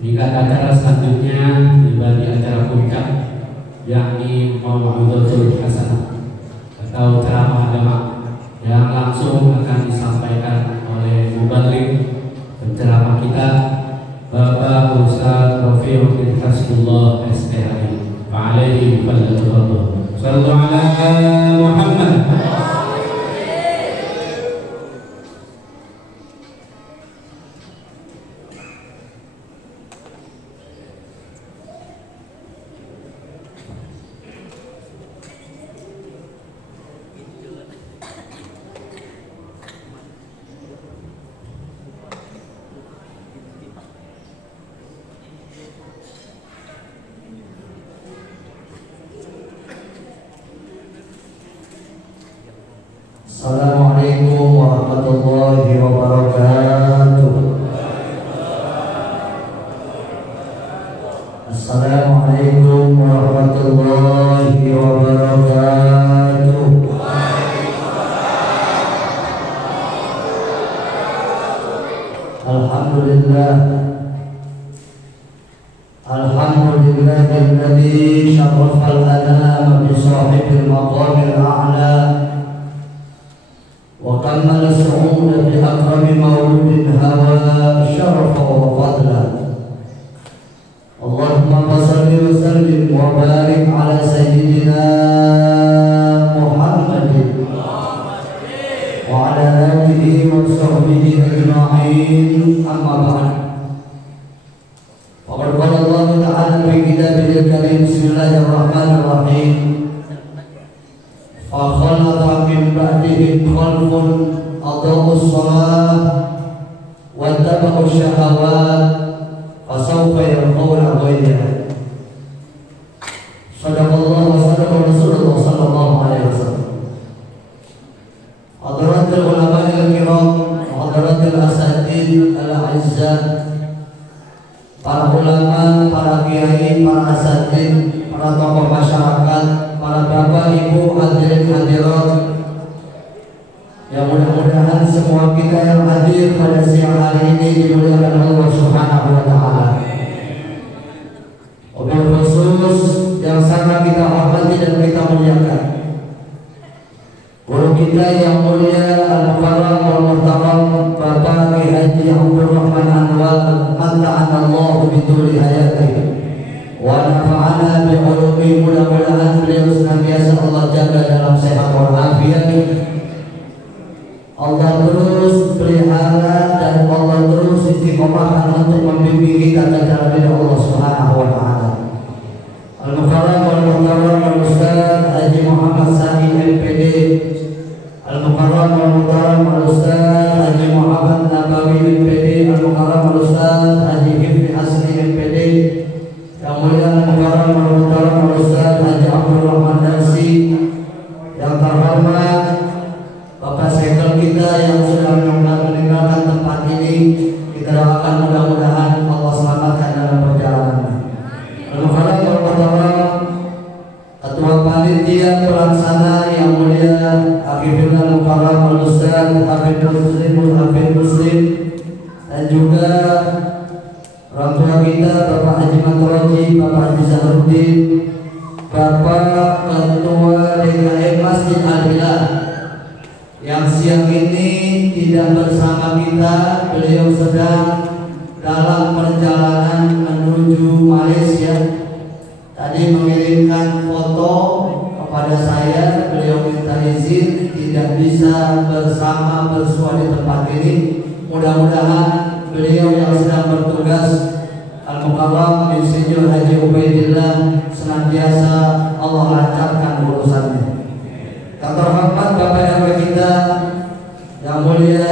Meningkat acara selanjutnya dibagi acara puncak, yakni Mau'izatul Hasanah atau ceramah agama yang langsung akan disampaikan oleh mubaligh penceramah kita Bapak Ustaz Rafiul bin Hasbullah SPHI. Fa'alaihi falyatafadhal. Shallu ala Muhammad. Assalamualaikum warahmatullahi wabarakatuh. Assalamualaikum warahmatullahi wabarakatuh. Alhamdulillah. Alhamdulillahilladzi syarrafal anama bi sahibil maqamil a'la وكمل السعود بأكرم مولود هوى شرفا وفضلا. اللهم صل وسلم وبارك على سيدنا محمد وعلى آله وصحبه أجمعين. أما بعد، فقد قال الله تعالى في كتابه الكريم: بسم الله الرحمن الرحيم. فخلف من بعدهم خلف أضاعوا الصلاة واتبعوا الشهوات فسوف يلقون غيا. صدق الله وصدق رسوله صلى الله عليه وسلم. حضرات العلماء الكرام وحضرات الأساتذة الأعزاء, para ulama, para kiai, para asatidz, para tokoh masyarakat, para bapak, ibu, hadirin hadirat, yang mudah-mudahan semua kita yang hadir pada siang hari ini dimuliakan Allah Subhanahu wa taala. Wabil khusus yang sangat kita hormati dan kita muliakan guru kita yang mulia Al-Mukarram wal Muhtaram Bapak Ki Haji Abdul Rahman Anwar, mata'anallahu bituli hayatihi wa nafa'ana bi'ulumi. Mudah-mudahan beliau senantiasa Allah jaga dalam sehat walafiat, Allah terus pelihara dan Allah terus istiqomahkan untuk membimbing kita ke jalan Allah Subhanahu wa taala. Al-Mukarram wal Muhtaram Al-Ustaz Haji Muhammad Sani MPD, Al-Mukarram wal Muhtaram Al-Ustaz Haji Muhammad Nabawi MPD, Al-Mukarram Al-Ustaz Haji Hifni Asli MPD, yang mulia Al-Mukarram wal Muhtaram Al-Ustaz Haji Abdul Rahman Darsi, yang terhormat Bapak Sektor kita yang sudah meninggalkan tempat ini, kita doakan mudah-mudahan Allah selamatkan dalam perjalanan. Al-Mukarram wal Muhtaram Ketua Panitia Pelaksana yang mulia Akifil Al-Mukarram Al-Ustaz Hafid Muslim, dan juga orang tua kita Bapak Haji Matroji, Bapak Haji Zahruddin, Bapak Ketua DKM Masjid Al-Hilal yang siang ini tidak bersama kita. Beliau sedang dalam perjalanan menuju Malaysia. Tadi mengirimkan foto kepada saya, beliau minta izin tidak bisa bersua di tempat ini. Mudah-mudahan beliau yang sedang bertugas Al-Mukarram Insinyur Haji Ubaidillah senantiasa Allah lancarkan urusannya. Yang terhormat Bapak RW kita yang mulia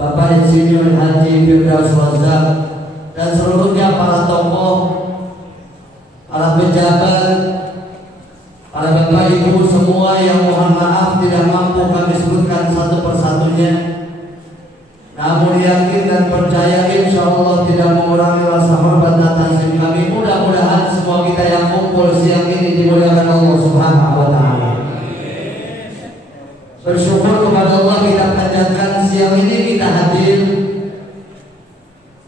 Bapak Insinyur Haji Firdaus Razak, dan seluruhnya para tokoh, para pejabat, para bapak ibu semua yang mohon maaf tidak mampu kami sebutkan satu persatunya. Namun yakin dan percaya insya Allah tidak mengurangi rasa hormat dan ta'zim kami. Mudah-mudahan semua kita yang kumpul siang ini dimuliakan Allah Subhanahu wa taala. Bersyukur kepada Allah kita panjatkan siang ini kita hadir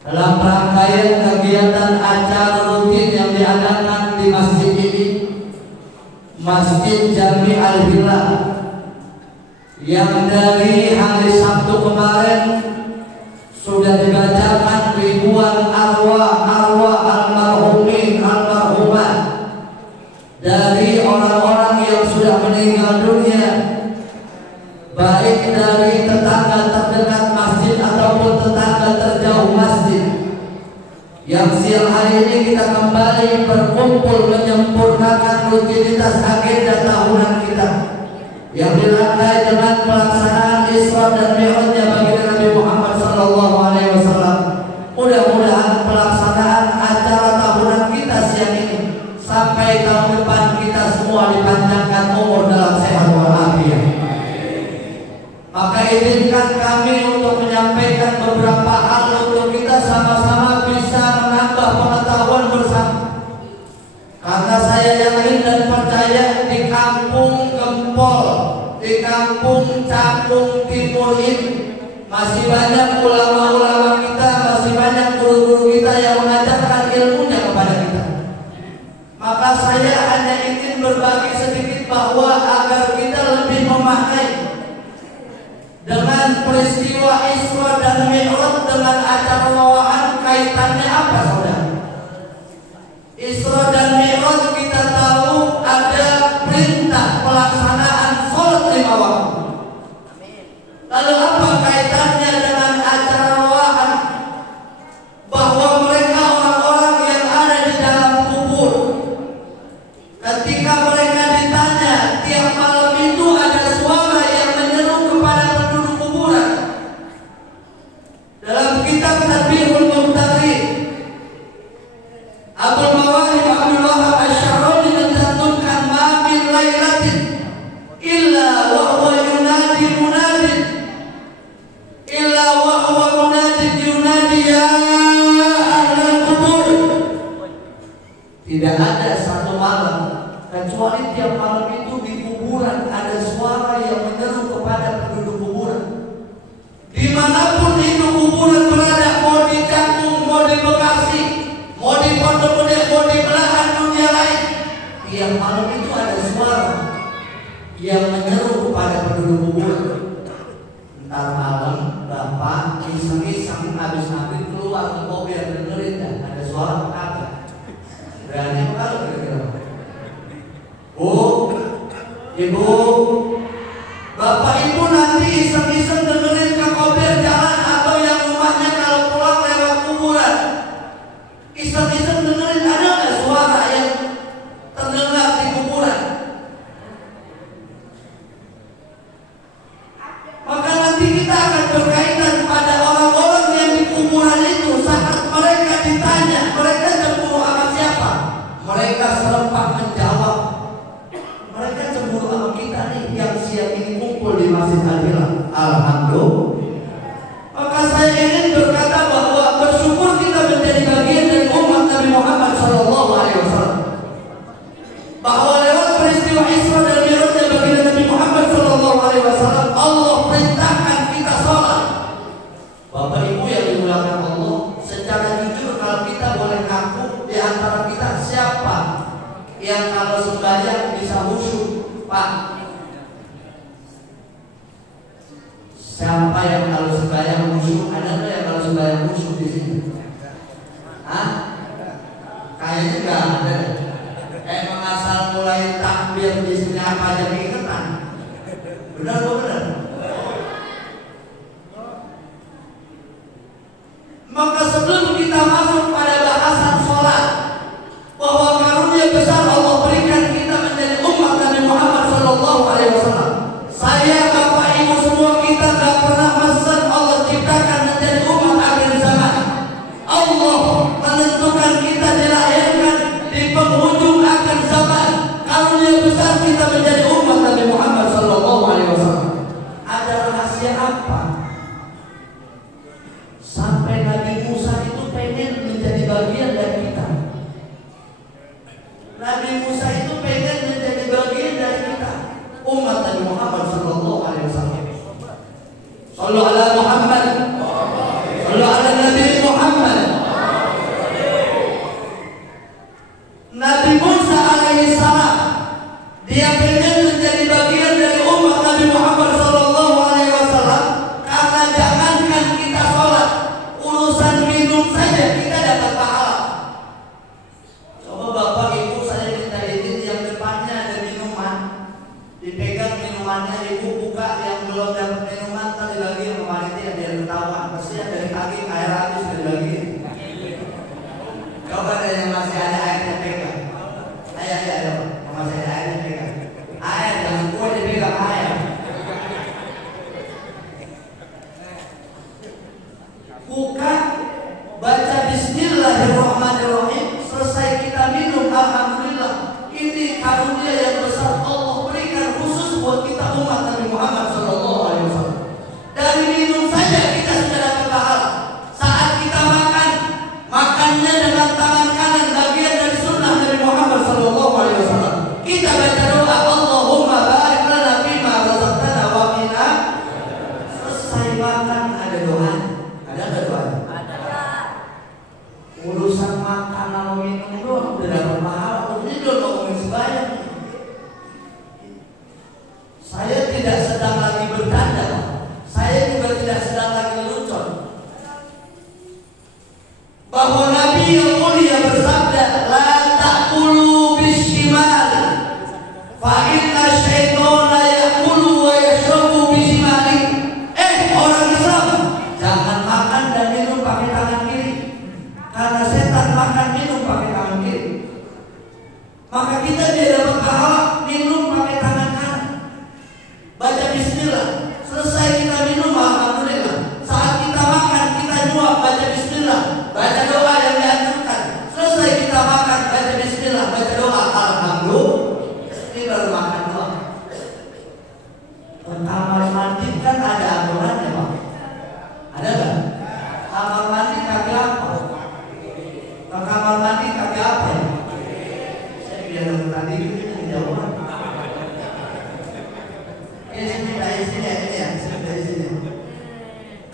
dalam rangkaian rangkaian kegiatan acara rutin yang diadakan di masjid ini, Masjid Jami Al-Hilal, yang dari hari Sabtu kemarin sudah dibacakan ribuan arwah almarhumin almarhumat dari orang-orang yang sudah meninggal dunia, baik dari tetangga terdekat masjid ataupun tetangga terjauh masjid, yang siang hari ini kita kembali berkumpul menyempurnakan rutinitas agenda tahunan kita yang dirangkai dengan pelaksanaan Isra dan Mi'rajnya baginda Nabi Muhammad SAW. Mudah-mudahan pelaksanaan acara tahunan kita siang ini sampai tahun depan kita semua dipanjangkan umur dalam sehat walafiat. Maka izinkan kami untuk menyampaikan beberapa hal untuk kita sama-sama bisa menambah pengetahuan bersama. Karena saya yakin dan percaya di kampung Gempol, di kampung Cakung Timur ini masih banyak ulama-ulama kita, masih banyak guru-guru kita yang mengajarkan ilmunya kepada kita. Maka saya hanya ingin berbagi sedikit bahwa agar kita lebih memaknai dengan peristiwa Isra dan Mi'raj dengan acara wawahan kaitannya apa, saudara? Isra dan Mi'raj kita tahu ada perintah pelaksanaan sholat 5 waktu. Lalu apa kaitannya dengan acara wawahan? Bahwa mereka orang-orang yang ada di dalam kubur, ketika mereka ditanya tiap malam itu ada suara yang menyeru kepada penduduk kuburan. Dalam kitab Tadbirul Muhtari, Abdul Mawahib Abdul Wahab Asy-Syarani mencantumkan ma min lailatin illa wa huwa yunadi munadin, illa wa huwa munadin yunadi ya ahlal kubur. Tidak ada satu malam kecuali tiap malam itu di kuburan ada suara yang menyeru kepada penduduk kuburan. Dimanapun itu kuburan berada, mau di Cakung, mau di Bekasi, mau di Pondok Gede, mau di belahan dunia lain, tiap malam itu ada suara yang menyeru kepada penduduk kuburan. Ntar malam bapak iseng-iseng habis maghrib keluar ke mobil dengerin dah ada suara kagak. Berani kalau kira-kira. Bu, ibu, bapak ibu nanti iseng-iseng dengerin ke mobil jalan atau yang rumahnya kalau pulang lewat kuburan, iseng-iseng dengerin ada nggak suara yang terdengar di kuburan? Maka nanti kita akan berkaitan pada orang-orang yang di kuburan itu. Saat mereka ditanya, mereka cemburu sama siapa? Mereka serempak menjawab, mereka cemburu sama kita nih yang siang ini kumpul di Masjid Al-Hilal. Alhamdulillah. Maka saya ingin berkata bahwa bersyukur kita menjadi bagian dari umat Nabi Muhammad SAW. Bahwa lewat peristiwa Isra dan Mi'rajnya baginda Nabi Muhammad SAW, Allah perintahkan kita sholat. Bapak Ibu yang dimuliakan Allah, secara jujur kalau kita boleh ngaku di antara kita siapa yang kalau sembahyang bisa khusyuk, Pak? Siapa yang kalau sembahyang khusyuk? Ada nggak yang kalau sembahyang khusyuk di sini? Hah? Kayaknya nggak ada. Emang asal mulai takbir di sini apa aja keingetan? Benar atau benar? Maka sebelum kita masuk pada bahasan sholat, bahwa karunia besar Allah berikan kita menjadi umat Nabi Muhammad SAW. Saya, bapak, ibu semua kita gak pernah mesen Allah ciptakan menjadi umat akhir zaman. Allah menentukan kita dilahirkan di penghujung akhir zaman. Karunia besar kita menjadi umat Nabi Muhammad SAW. Ada rahasia apa? Sampai Nabi Musa itu pengen menjadi bagian dari kita. Nabi Musa itu pengen menjadi bagian dari kita, umat Nabi Muhammad SAW. Sallu ala Muhammad, sallu ala Nabi Muhammad. tangannya dengan tangan kanan, bagian dari sunnah Nabi Muhammad SAW. Kita baca doa, Allahumma barik lana fima razaqtana wa qina. Selesai makan ada doa. Ada nggak doa? Ada. Urusan makan sama minum doang udah dapat pahala. Ini belum ngomongin sembahyang. Saya tidak sedang lagi bercanda. Saya juga tidak sedang lagi lucu. Bahwa Nabi yang mulia bersabda, la ta'kulu bishimal, fa inna syaitana ya'kulu wa yashrabu bishimali. Orang Islam, jangan makan dan minum pakai tangan kiri, karena setan makan minum pakai tangan kiri. Maka kita tidak dapat pahala minum pakai tangan kanan. Baca bismillah. Selesai kita minum, alhamdulillah. Saat kita makan, kita nyuap, baca bismillah. Baca doa yang dianjurkan. Selesai kita makan, baca bismillah, baca doa, alhamdulillah. Ini baru makan doang. Kamar mandi kan ada aturannya, Pak. Ada nggak? Kamar mandi kaki apa? Kamar mandi kaki apa ya? Saya biar tadi itu jauhan.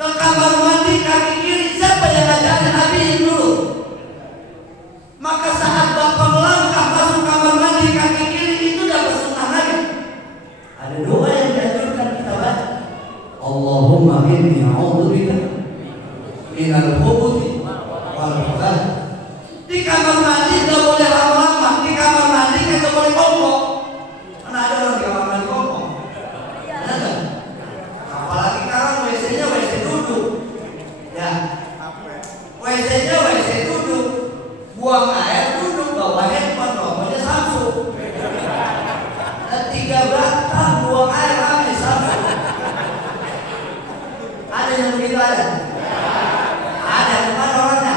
Ke kamar mandi kaki kiri, siapa yang ngajarin? Nabi dulu. Maka saat Bapak melangkah masuk kamar mandi kaki kiri, itu dapat sunnah Nabi. Ada doa yang dianjurkan kita baca. Allahumma inni a'udzubika minal khubuthi wal khaba'ith. Di kamar mandi nggak boleh lama-lama. Di kamar mandi nggak boleh kongkong. Mana ada orang di kamar mandi kongkong? Ada nggak? Apalagi sekarang WC-nya WC duduk. Ya, WC-nya WC duduk. Buang air duduk, bawa handphone, bawanya Samsung. Dan 3 batang buang air habis Samsung. Ada yang begitu ada? Ada, mana orangnya?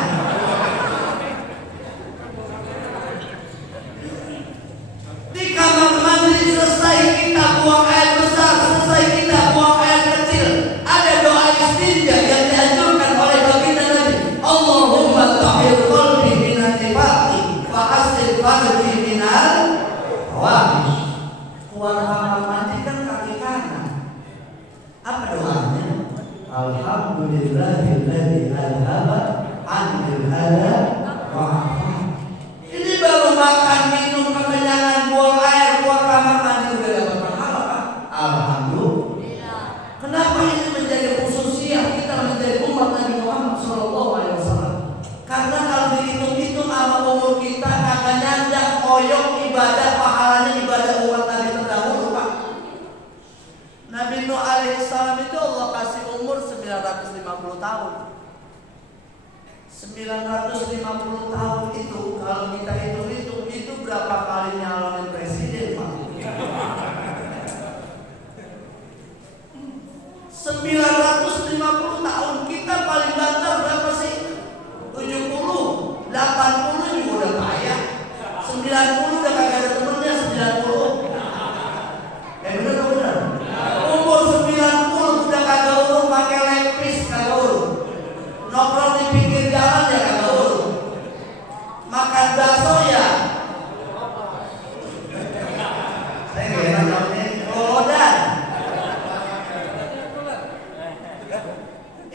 Di kamar mandi selesai kita buang air besar, selesai kita buang air kecil. Ada doa istinja yang dianjurkan oleh baginda Nabi. Allahumma tahhir qalbi minan nifaqi wa hasil farji minal fawahish. Keluar kamar mandi kan kaki kanan. Apa doanya? Alhamdulillahilladzi adhaba 'anil adha wa 'afaa. Ini baru makan, minum, kekenyangan, buang air, keluar kamar mandi udah dapat pahala, Pak. Alhamdulillah. Kenapa ini menjadi khususiyah kita menjadi umat Nabi Muhammad SAW? Karena kalau dihitung-hitung sama umur kita kagak nyandak koyok ibadah pahalanya ibadah umat Nabi terdahulu, Pak. Nabi Nuh alaihissalam itu Allah kasih umur 950 tahun. 950 tahun itu kalau kita hitung-hitung itu berapa kali nyalonin presiden, Pak? 950 tahun kita paling banter berapa sih? 70, 80 juga udah kaya. 90 udah kagak ada temennya 90. Bener. Umur 90 udah kagak urut pakai lepis, kagak urut. Nongkrong di pinggir jalan ya kagak urut. Makan bakso ya. Saya nggak enak namanya lolodan.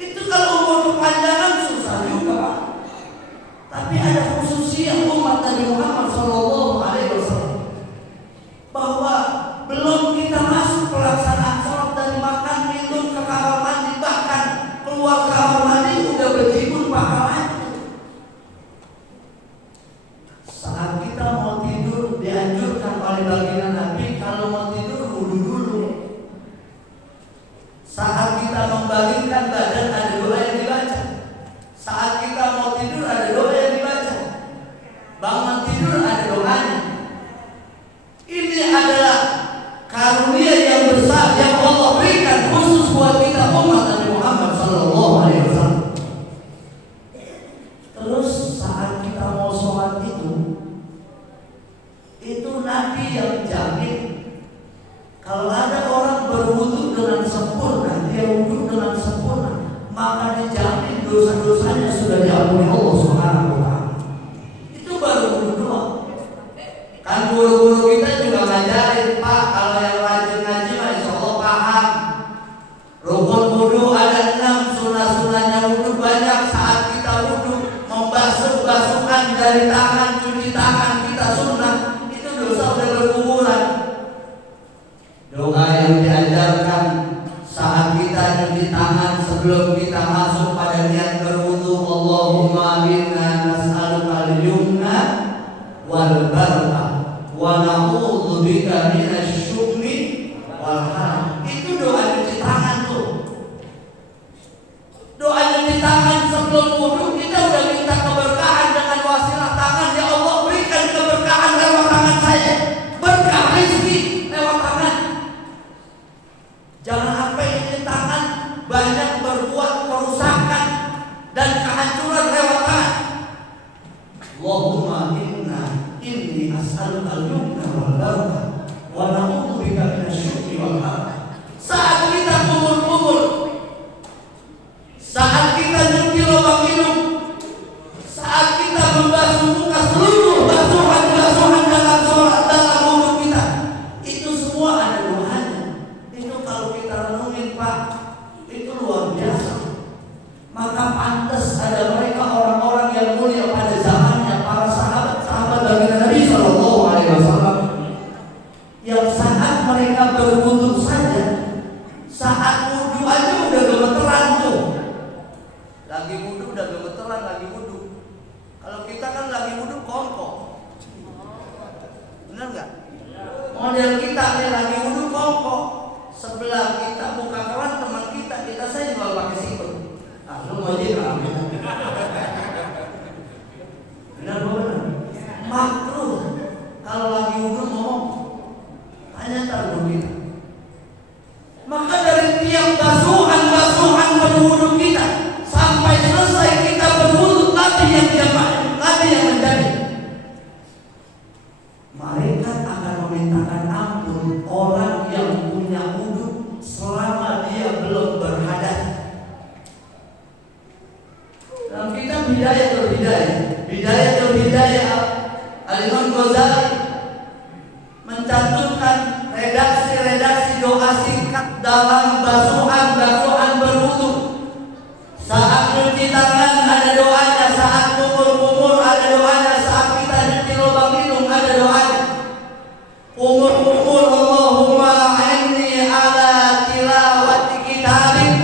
Itu kalau umur kepanjangan susah juga, Pak. Tapi ada khususnya umat Nabi Muhammad SAW bahwa belum kita masuk pelaksanaan sholat dan makan minum ke kamar mandi, bahkan keluar kamar mandi udah berjibun pahalanya. Saat kita mau tidur dianjurkan oleh baginda Nabi kalau mau tidur wudu dulu. Saat kita membalikkan badan ada doa yang dibaca. Saat kita mau tidur ada doa yang dibaca. Bangun tidur ada doanya. Ini adalah karunia yang besar yang Allah berikan khusus buat kita umat Nabi Muhammad SAW. Terus saat kita mau sholat itu Nabi yang jamin. Kalau ada orang berwudu dengan sempurna, dia wudu dengan sempurna, maka dijamin dosa-dosanya sudah diampuni Allah Subhanahu wa Ta'ala. basuh-basuhan dari tangan, cuci tangan kita sunnah, itu dosa udah berkuburan. Doa yang diajarkan saat kita cuci tangan sebelum kita masuk pada niat berwudu, Allahumma inna nas'aluka al-yumna wal barakah wa na'udzu bika minasy syuhmi wal haram. Itu doa cuci tangan tuh. Doa cuci tangan sebelum wudu kita udah minta keberkahan dengan wasilah tangan. Ya Allah, berikan keberkahan lewat tangan saya, berkah rezeki lewat tangan. Jangan sampai cuci tangan banyak berbuat kerusakan dan kehancuran lewat tangan. Allahumma inni as'aluka al-yumna wal barakah wa na'udzu bika minasy syuhri wal haram. Saat kita kumur-kumur, saat kita nyuci lubang hidung, saat kita membasuh muka, seluruh basuhan-basuhan dalam sholat, dalam wudu kita, itu semua ada doanya. Itu kalau kita renungin, Pak, itu luar biasa. Maka pantas ada mereka orang-orang yang mulia pada zamannya, para sahabat dari Nabi Shallallahu Alaihi Wasallam, yang saat mereka berwudu saja, saat wudu aja udah gemeteran tuh. Lagi wudu udah gemeteran, lagi wudu. Kalau kita kan lagi wudu kongkong, benar nggak? Model kita nih lagi wudu kongkong, sebelah kita buka keran teman kita saya jual pakai sikut. Lu mau jadi amin. Benar benar. Makruh kalau lagi wudu ngomong, hanya taruh kita. Maka dari tiap basuhan berwudu kita sampai selesai kita berwudu, latih yang jamaah, latih yang menjadi. Mereka akan memintakan ampun orang yang punya wudu selama dia belum berhadas. Dalam kitab Bidayatul Hidayah, Al-Imam Ghazali mencantumkan redaksi doa singkat dalam basuhan berwudu. Saat cuci tangan ada doanya, saat kumur-kumur ada doanya, saat kita cuci lubang hidung ada doanya. Kumur-kumur, Allahumma inni ala tilawati kitabik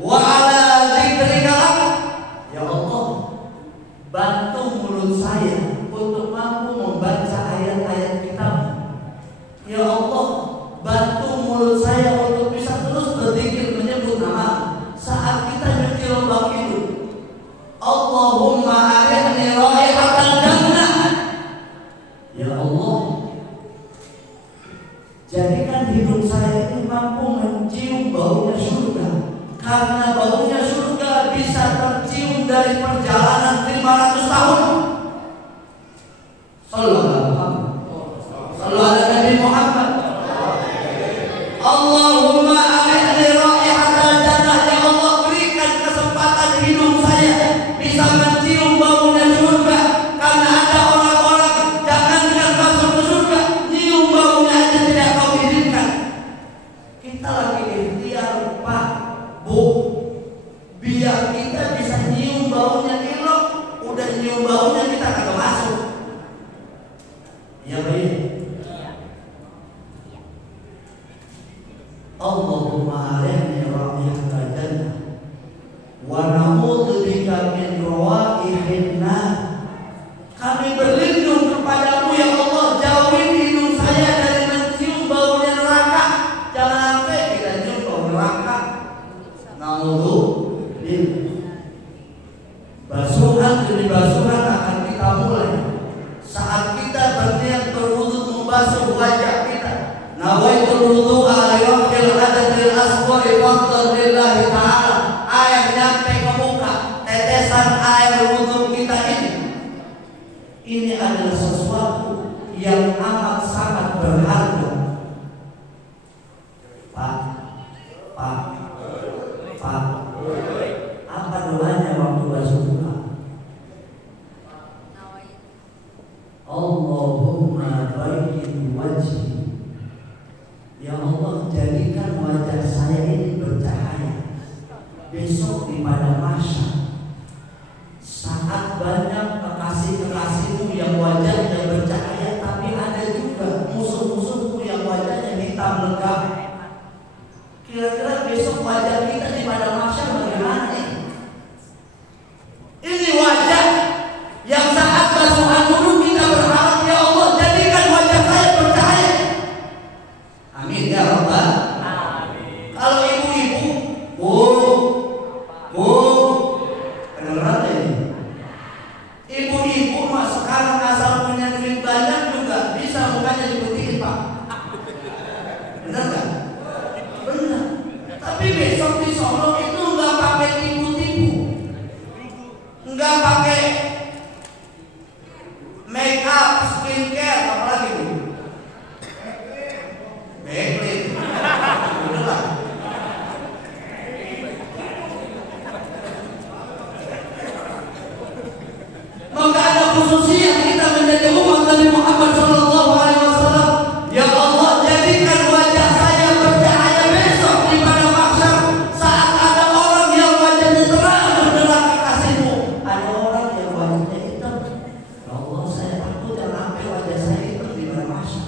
wa ala zikrika. Ya Allah, bantu mulut saya untuk mampu membaca ayat-ayat kitab. Ya Allah, bantu mulut saya untuk bisa terus berzikir menyebut nama saat kita nyuci lubang hidung. Allahumma arihni raihatal jannah. Ya Allah, jadikan hidung saya ini mampu mencium baunya surga, karena baunya surga bisa tercium dari perjalanan 500 tahun. Sallallahu alaihi Nabi Muhammad. Allahumma arihni raihatal jannah. Ya Allah, berikan kesempatan hidung saya bisa mencium baunya surga, karena ada orang-orang jangankan masuk ke surga, nyium baunya aja tidak kau izinkan. Kita lagi ikhtiar, Pak, Bu, biar kita bisa nyium baunya elok. Udah nyium baunya kita kagak masuk. Ya baik. Allahumma arihni raihatal jannah wa na'udzu bika min rawaihin nar. Kami berlindung kepadamu ya Allah, jauhin hidung saya dari mencium baunya neraka. Jangan sampai kita cium bau neraka. Na'udzubillah. Basuhan demi basuhan akan kita mulai saat kita berniat berwudu membasuh wajah kita. Nawaitul wudu'a liwaqtil hadathil asghari fadlan lillahi ta'ala. Air nyampe ke muka, tetesan air wudu kita ini adalah sesuatu yang amat sangat berharga. Pak, apa doanya waktu basuh muka? Allahumma bayyin wajhi. Ya Allah, jadikan wajah saya ini bercahaya besok di padang mahsyar. Saat Ibu-ibu mah sekarang asal punya duit banyak juga bisa mukanya diputihin, Pak. Benar nggak? Benar. Tapi besok di Solo itu nggak pakai tipu-tipu, nggak pakai make up, skincare, apalagi Bu? Backlit. Udah lah. Maka ada khususnya kita menjadi umat Nabi Muhammad sallallahu alaihi wasallam. Ya Allah, jadikan wajah saya bercahaya besok di padang mahsyar saat ada orang yang wajahnya terang mendengar kekasih-Mu. Ada orang yang wajahnya hitam. Ya Allah, saya takut jangan sampai wajah saya hitam di padang mahsyar.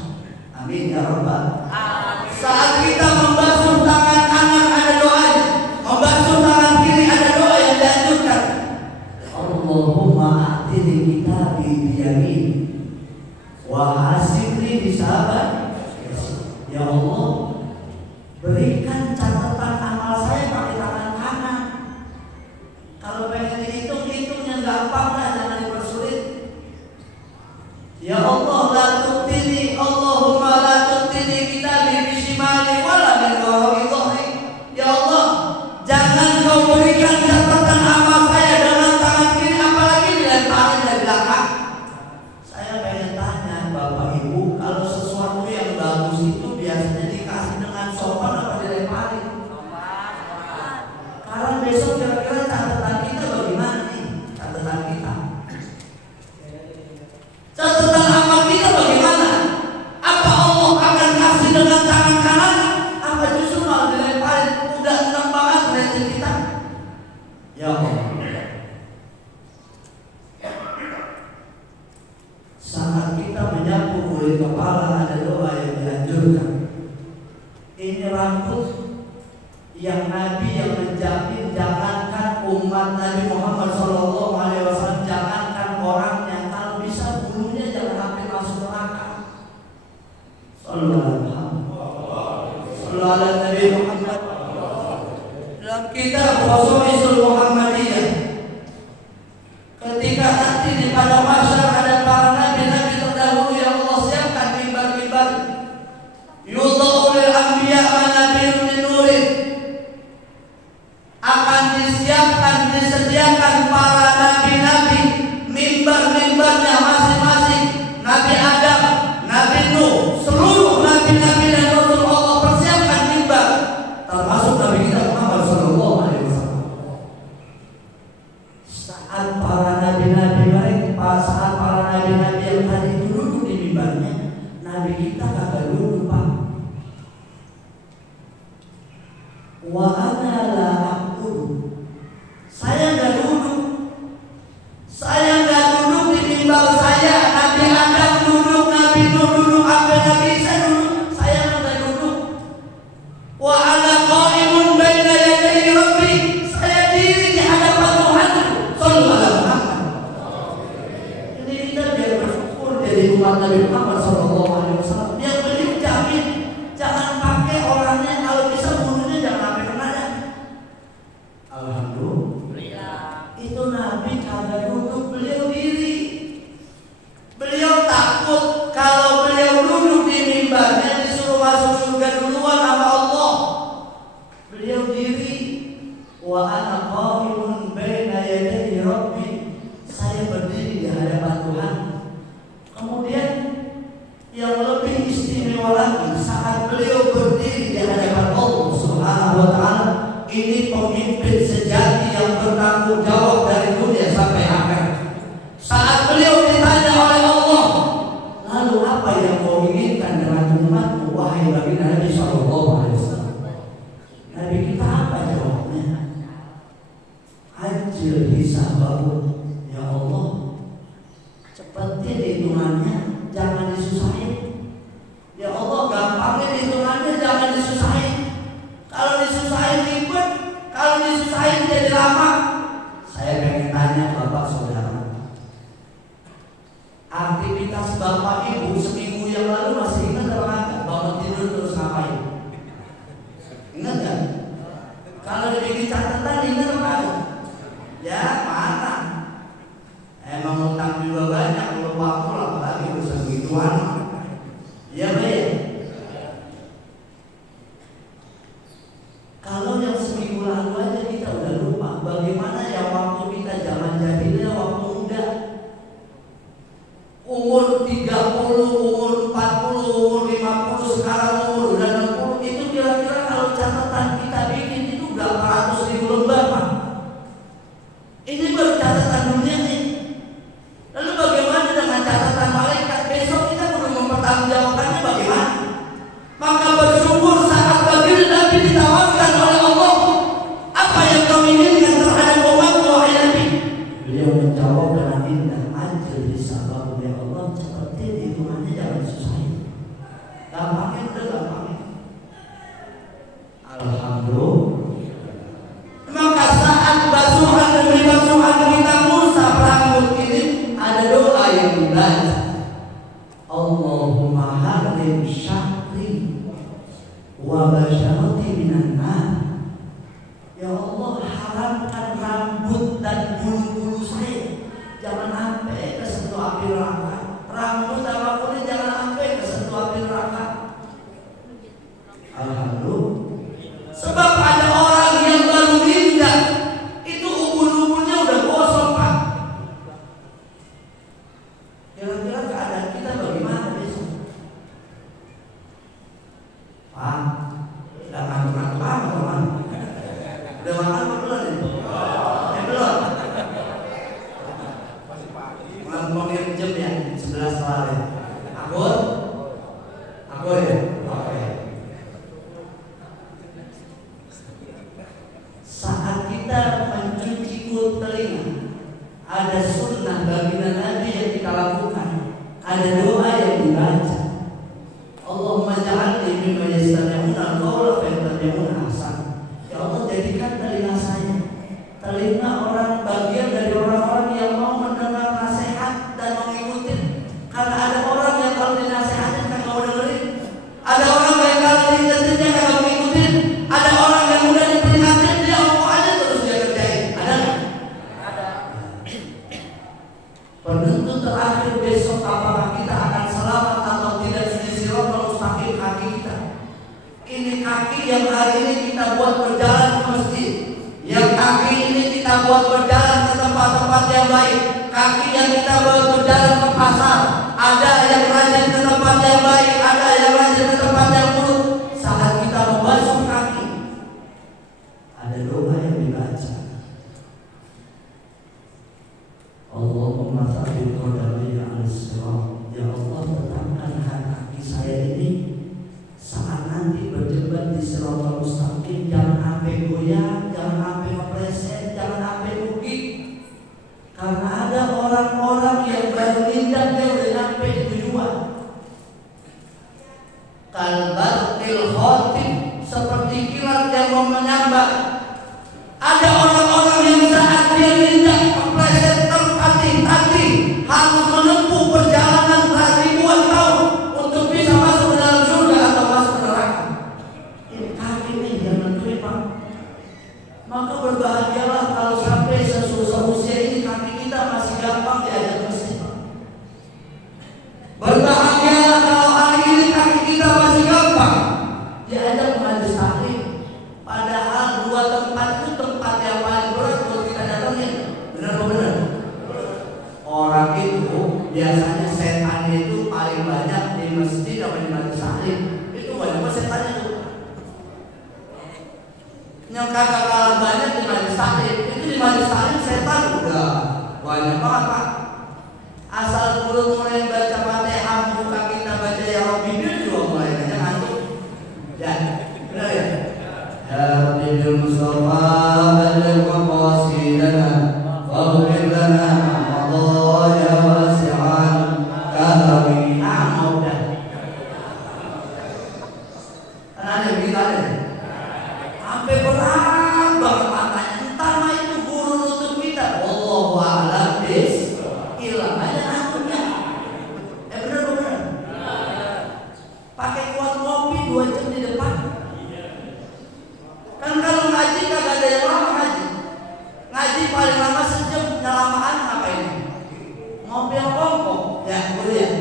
Amin ya rabbal. Saat kita membasuh tangan kanan ada doa, membasuh tangan kiri ada doa yang dianjurkan. Allahumma a'tini kitabi biyamin wa hasibni bisabar. Ya Allah, berikan catatan amal saya pakai tangan kanan. Kalau pengen dihitung-hitung yang gampang lah, jangan dipersulit. Ya Allah, la tu'tini, Allahumma la tu'tini kitabi bisimali wala min wara'i dhahri. Ya Allah, jangan kau berikan catatan amal saya dengan tangan kiri, apalagi dilemparin dari belakang. Saya pengen tanya Bapak Ibu, kalau sesuatu yang bagus itu biasanya dikasih dengan sopan apa dilemparin? Kalau besok kira-kira catatan kita bagaimana nih? Catatan kita, catatan amal kita bagaimana? Apa Allah akan kasih dengan tangan kanan? Apa justru malah dilemparin? Udah enak banget rating kita. Ya Allah, saat kita menyapu kulit kepala ada doa yang dianjurkan. Ini rambut yang Nabi yang menjamin, jangankan umat Nabi Muhammad SAW, jangankan orangnya, kalau bisa bulunya jangan sampai masuk neraka. Sallallahu alaihi Nabi Muhammad. Dalam kitab Rasul Muhammadiyah, ketika nanti di padang mahsyar ada para nabi-nabi terdahulu yang Allah siapkan mimbar-mimbar, yudha'u lil anbiya manabirun min nurin, akan disediakan para nabi-nabi mimbar-mimbarnya masing-masing. Nabi Adam, Nabi Nuh, seluruh nabi-nabi dan rasul Allah persiapkan mimbar, termasuk Nabi kita Muhammad sallallahu alaihi wasallam. Saat para nabi-nabi yang tadi duduk di mimbarnya, Nabi kita kagak duduk, Pak. Wa ana la aqud. Saya enggak duduk. Saya enggak duduk di mimbar saya. Nabi Adam duduk, Nabi Nuh duduk, Nabi Isa duduk. Saya enggak duduk. Wa ana qa'imun baina yaday rabbi. Saya diri di hadapan Tuhan. Sallallahu alaihi wasallam. Ini kita biar bersyukur jadi umat Nabi Muhammad sallallahu alaihi wasallam. Yang beliau jamin jangan pakai orangnya, kalau bisa bulunya jangan sampai kena. Alhamdulillah. Itu Nabi kagak duduk, beliau diri. Beliau takut kalau beliau duduk di mimbarnya disuruh masuk surga duluan sama Allah. Beliau diri. Wa ana qa'imun baina yaday rabbi. Saya berdiri di hadapan Tuhan. Kemudian yang lebih istimewa lagi, saat beliau berdiri di hadapan Allah Subhanahu wa taala, ini pemimpin sejati yang bertanggung jawab dari dunia sampai akhir. Saat beliau ditanya oleh Allah, lalu apa yang kau inginkan dengan umatmu, wahai Nabi sallallahu alaihi wasallam? Nabi kita apa jawabnya? Ajil hisabahu. Ya Allah, cepetin hitungannya, jangan disusahin. Ya Allah, gampangnya hitungannya, jangan disusahin. Kalau disusahin ribet, kalau disusahin jadi lama. Saya pengen tanya Bapak Saudara, aktivitas Bapak Ibu seminggu yang lalu masih ingat apa enggak? Bangun tidur terus ngapain? salam juga banyak, kalau waktu apalagi urusan begituan. Ya baik. Kalau yang seminggu lalu aja kita udah lupa, bagaimana ya waktu kita zaman jahiliyah, waktu muda, umur 30, umur 40, umur 50, sekarang umur udah 60, itu kira-kira kalau catatan kita bikin itu berapa ratus ribu lembar, Pak? Ini baru catatan dunia nih. Lalu bagaimana dengan catatan malaikat? Besok kita perlu mempertanggungjawabkannya bagaimana? Maka bersyukur saat bagi Nabi ditawarkan oleh Allah, apa yang kau inginkan terhadap umatmu wahai Nabi? Beliau menjawab dengan indah, ajil disabab ya Allah, seperti hitungannya jangan susahin. Gampangnya udah gampangnya. Alhamdulillah. Maka saat basuhan demi basuhan kita Musa rambut ini ada doa yang dibaca. Allahumma harim syakri wa basyarati minan nar. Ya Allah, haramkan rambut dan bulu-bulu saya, jangan sampai kesentuh api neraka. Rambut apapun jangan sampai kesentuh api neraka. Alhamdulillah. Sebab ada orang yang baru pindah, itu ubun-ubunnya udah kosong, Pak. Kira-kira keadaan kita bagaimana besok? Pak, udah ngantuk-ngantuk apa teman? Udah makan apa belum? Belum. Ngomongin jam ya, 11 lewat. Aku ya. Oke. Saat kita mencuci kulit telinga, ada sunnah baginda Nabi yang kita lakukan, ada doa yang dibaca. Allahumma ja'alni mimman yastami'una al-qawla fayattabi'una ahsana. Ya Allah, jadikan telinga saya telinga orang, bagian dari orang-orang yang mau mendengar nasihat dan mengikuti. Karena ada orang yang kalau dinasihatin kan mau dengerin, ada orang yang kalau diingetin kan mau ngikutin, ada orang yang udah diperingatin dia mau aja terus dia kerjain. Ada nggak? Ada. Penentu terakhir besok apakah kita akan selamat atau tidak di siratal mustaqim kaki kita. Ini kaki yang hari ini kita buat berjalan ke masjid, yang kaki ini kita buat berjalan ke tempat-tempat yang baik, kaki yang kita buat berjalan ke pasar. Ada yang rajin ke tempat yang baik, ada yang rajin ke tempat yang buruk. Saat kita membasuh kaki, ada doa yang dibaca. Allahumma tsabbit qadami 'alas sirat. Ya Allah, tetapkan kaki saya ini saat nanti berdebat di siratal mustaqim, jangan sampai goyang, jangan sampai kepleset, jangan sampai rugi. Karena ada orang-orang yang baru pindah dia udah sampai tujuan. Kalbarqil khatib, seperti kilat yang mau menyambar. Ada orang-orang yang saat dia pindah kepleset tertatih-tatih, harus menempuh perjalanan ribuan tahun untuk bisa masuk ke dalam surga atau masuk ke neraka. Ini kaki ini yang nentuin, Pak. Maka berbahagialah kalau sampai seusia ini kaki kita masih gampang diajak masjid. Berbahagialah kalau hari ini kaki kita masih gampang diajak majelis taklim. Padahal dua tempat itu tempat yang paling berat buat kita datangin. Benar atau benar? Orang itu biasanya setannya itu paling banyak di masjid atau di majelis taklim. Itu banyak setannya tuh. Yang kagak kalah banyak di majelis taklim. Itu di majelis taklim setan udah banyak banget, Pak. Asal belum mulai baca Fatihah, buka kita baca ya Rabbi, dia juga mulai aja ngantuk. Ya, benar ya? Ya Rabbi bil Mustafa balligh maqasidana waghfir lana Allah ya wasi'an karami. Udah. Ada begitu ada. Sampai berat banget matanya. Entar mah itu guru nutup kita. Wallahu a'lam bis. Hilang aja rambutnya. ngopi yang kelompok ya kuliah.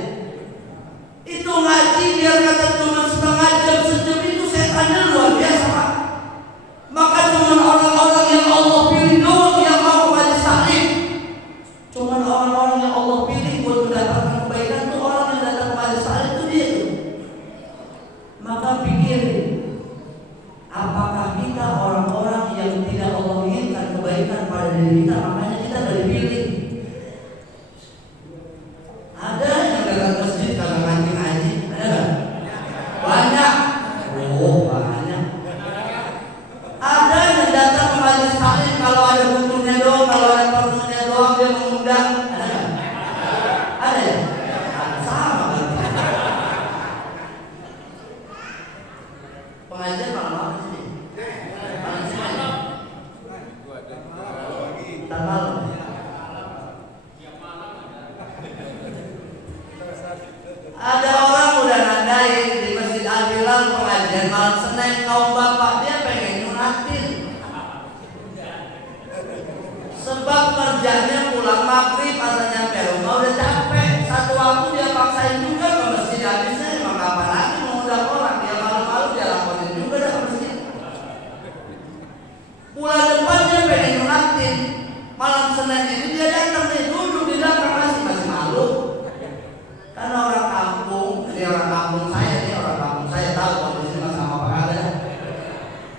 Itu ngaji biar kata cuma setengah jam sejam itu setannya luar biasa Pak. Maka cuma orang-orang yang Allah pilih doang yang mau majelis taklim. Cuma orang-orang yang Allah pilih buat mendapatkan kebaikan itu orang yang datang ke majelis taklim itu dia tuh. Maka pikirin, apakah kita orang-orang yang tidak Allah inginkan kebaikan pada diri kita, makanya kita gak dipilih. Ada yang datang ke masjid kalau ngaji, ada nggak? Banyak. Oh banyak. Ada yang datang ke majelis taklim kalau ada butuhnya doang, kalau ada perlunya doang dia mengundang. Ada nggak? Ada ya? Sama kan? Pengajian malam apa sih? Malam Jumat. Ntar malam. Ada orang udah nandain di Masjid Al-Hilal pengajian malam Senin, kaum bapak dia pengen nyunatin. Sebab kerjanya pulang maghrib asal nyampe rumah udah capek. Satu waktu dia paksain juga ke masjid, habisnya emang kapan lagi mengundang orang. Dia malu-malu dia laporin juga dah ke masjid. Bulan depan dia pengen nyunatin. Malam Senin ini dia datang nih, duduk di belakang masih malu. Karena orang kampung, ini orang kampung saya tahu kondisi sama Pak ada.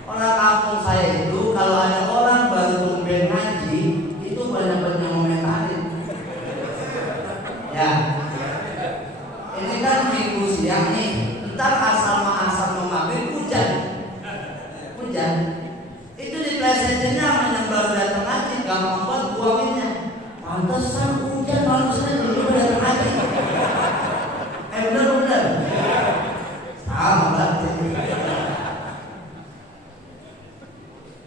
Orang kampung saya itu kalau ada orang baru tumben ngaji itu banyak-banyak ngomentarin. Ya, ini kan minggu siang nih, ntar asal maghrib hujan. Itu diplesetinnya sama yang baru datang ngaji, gampang banget buanginnya. Pantesan hujan malam Senin dulu datang ngaji. Bener sama berarti.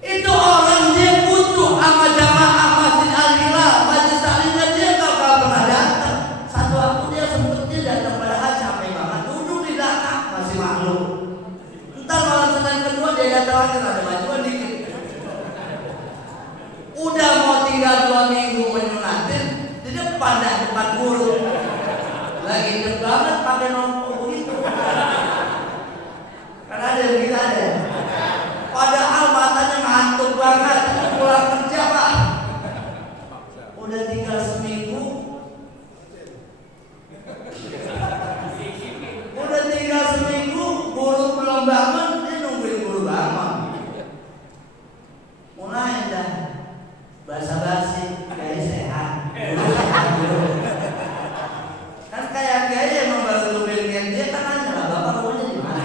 Itu orang dia butuh sama jamaah Masjid Al-Hilal, majelis taklimnya dia gak pernah datang. Satu waktu dia sempetnya datang padahal capek banget, duduk di belakang masih maklum. Ntar malam Senin kedua dia datang lagi ada majuan dikit. Udah mau tinggal 2 minggu menyunatin di depan guru. Lagi inget banget pakai nongkrong begitu. Karena ada yang kita ada. Padahal matanya ngantuk banget, pulang kerja Pak. Udah tinggal seminggu. Guru belum bangun, dia nungguin guru bangun. Mulai dah basa-basi, kayak sehat. Kan kayak gaya emang baru tumben dia kan nanya lah, bapak rumahnya di mana?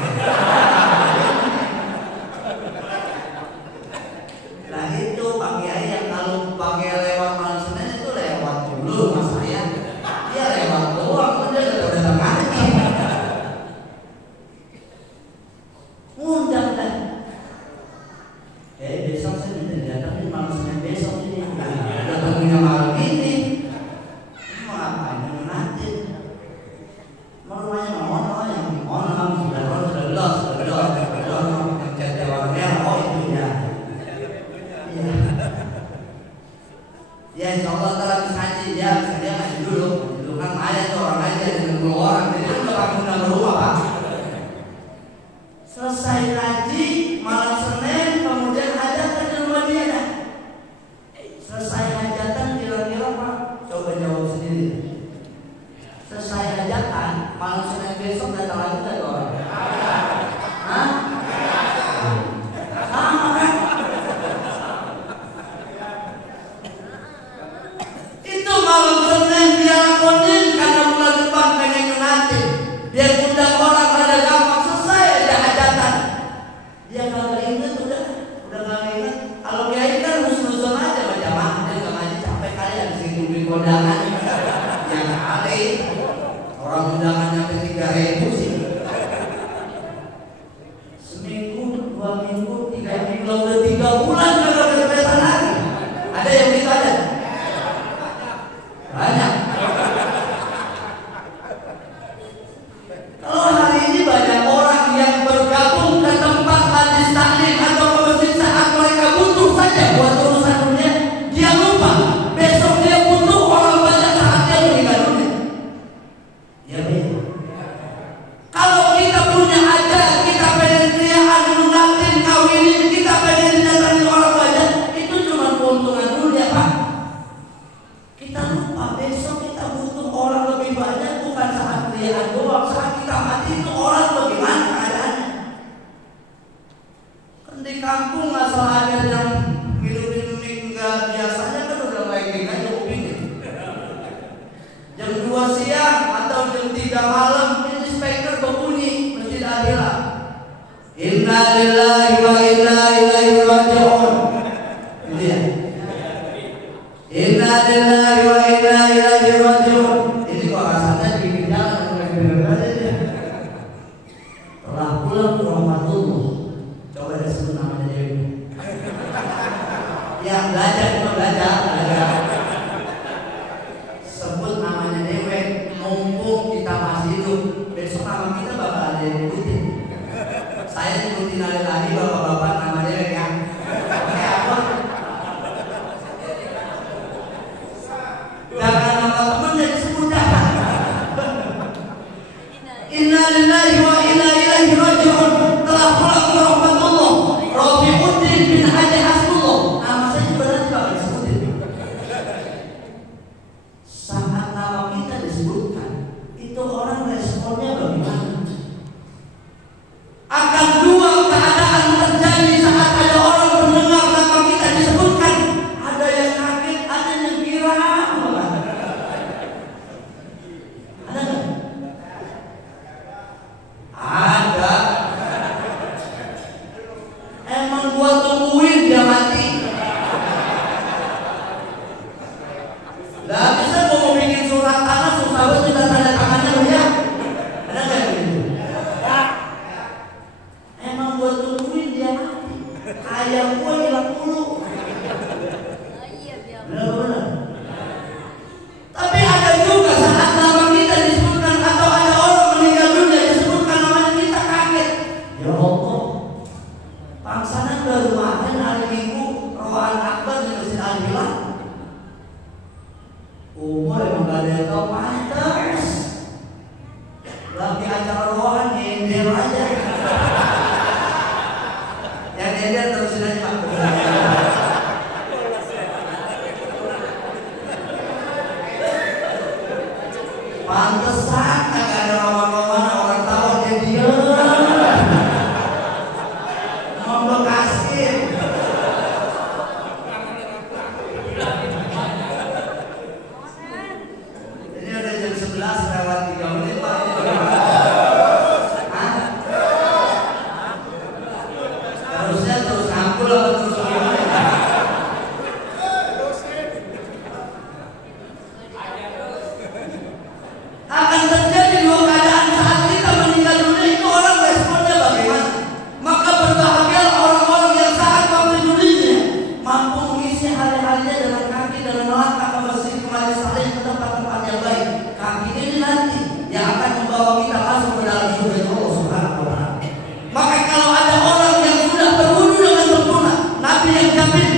Nah itu Pak Kiai yang kalau pakai lewat malam Senin itu lewat dulu mas saya. Dia lewat doang, dia udah datang ngaji. Ngundang dah. Besok saya minta datang di malam Senin besok ini. Datangnya malam ini. Mau ngapain? Nanti. Rumahnya ya insya Allah ntar habis ngaji dia ngaji dulu kan ada tuh orang aja dengan 10 orang jadi itu udah undang rumah Pak. Selesai ngaji malam Senin kemudian hajatan di rumah dia dah. Selesai hajatan kira-kira Pak coba jawab sendiri. Selesai hajatan malam Senin besok datang lagi tak orang? Hah? Sama kan? Itu malam Senin dia lakonin karena bulan depan pengen nyunatin. Dia undang orang pada gampang selesai aja hajatan. Dia kagak inget udah kagak inget. Kalau kiai kan nuzul aja berjamaah dia nggak ngaji capek kali ya di situ beli kondangan. Yang kali orang undangannya sampai 3.000 sih. Seminggu, 2 minggu, 3 minggu, udah 3 bulan kagak kelihatan lagi. Ada yang gitu ada? Banyak. Kalau hari ini banyak orang yang bergabung ke tempat majelis taklim atau ke masjid saat mereka butuh saja buat urusan dunia, dia lupa besok dia butuh orang banyak saat dia meninggal. lihat doang. Saat kita mati itu orang bagaimana keadaannya? Kan di kampung asal ada yang minum nggak biasanya kan udah baik aja kupingnya. Jam 2 siang atau jam 3 malam ini speaker berbunyi Masjid Al-Hilal. Inna lillahi wa inna ilaihi raji'un. Gitu ya. Inna lillahi wa inna ilaihi raji'un. Ini kok rasanya di jalan aja. Telah pulang ke rahmatullah. Coba ada sebut namanya Dewi. Ya belajar cuma belajar. Sebut namanya Dewi. Mumpung kita masih hidup, besok nama kita bakal ada yang nyebutin. Saya nyebutin lagi bapak-bapak nama Dewi ya. Oke apa? Jangan nama teman jadi sebut jangan. Inna lillahi wa inna ilaihi raji'un. Telah pulang ke rahmatullah Rafi'uddin bin Haji Hasbullah. Nama saya berarti bakal disebutin. Saat nama kita disebutkan, itu orang responnya bagaimana? Akan dua keadaan terjadi saat ada orang mendengar nama kita disebutkan. Ada yang kaget, ada yang girang. Ada nggak? Ada. Emang gua tungguin dia mati. Lah bisa gua mau bikin surat tanah susah banget minta tanda tangannya loh ya. Ada nggak yang begitu? Emang gua tungguin dia mati. Ayam gua hilang mulu. Benar-benar. Tapi ada juga saat nama kita disebutkan atau ada orang meninggal dunia disebutkan namanya kita kaget. Ya Allah, pangsana baru makan hari Minggu rohan akbar di Masjid Al-Hilal. Umur emang gak ada yang tahu pantas. Lagi acara rohan nyender aja. Yang nyender terusin aja Pak. Pantesan kagak ada roman-roman orang tahu dia diam. Membekasih. Ini udah jam 11 lewat 3 menit Pak. Harusnya terus ngangkul atau terus gimana? Akan terjadi dua keadaan saat kita meninggal dunia itu orang responnya bagaimana? Maka berbahagialah orang-orang yang saat waktu dunianya mampu mengisi hari-harinya dengan kaki dan melangkah ke masjid ke majelis taklim ke tempat-tempat yang baik. Kaki ini nanti yang akan membawa kita masuk ke dalam surga Allah Subhanahu wa taala. Maka kalau ada orang yang sudah berwudu dengan sempurna, Nabi yang jamin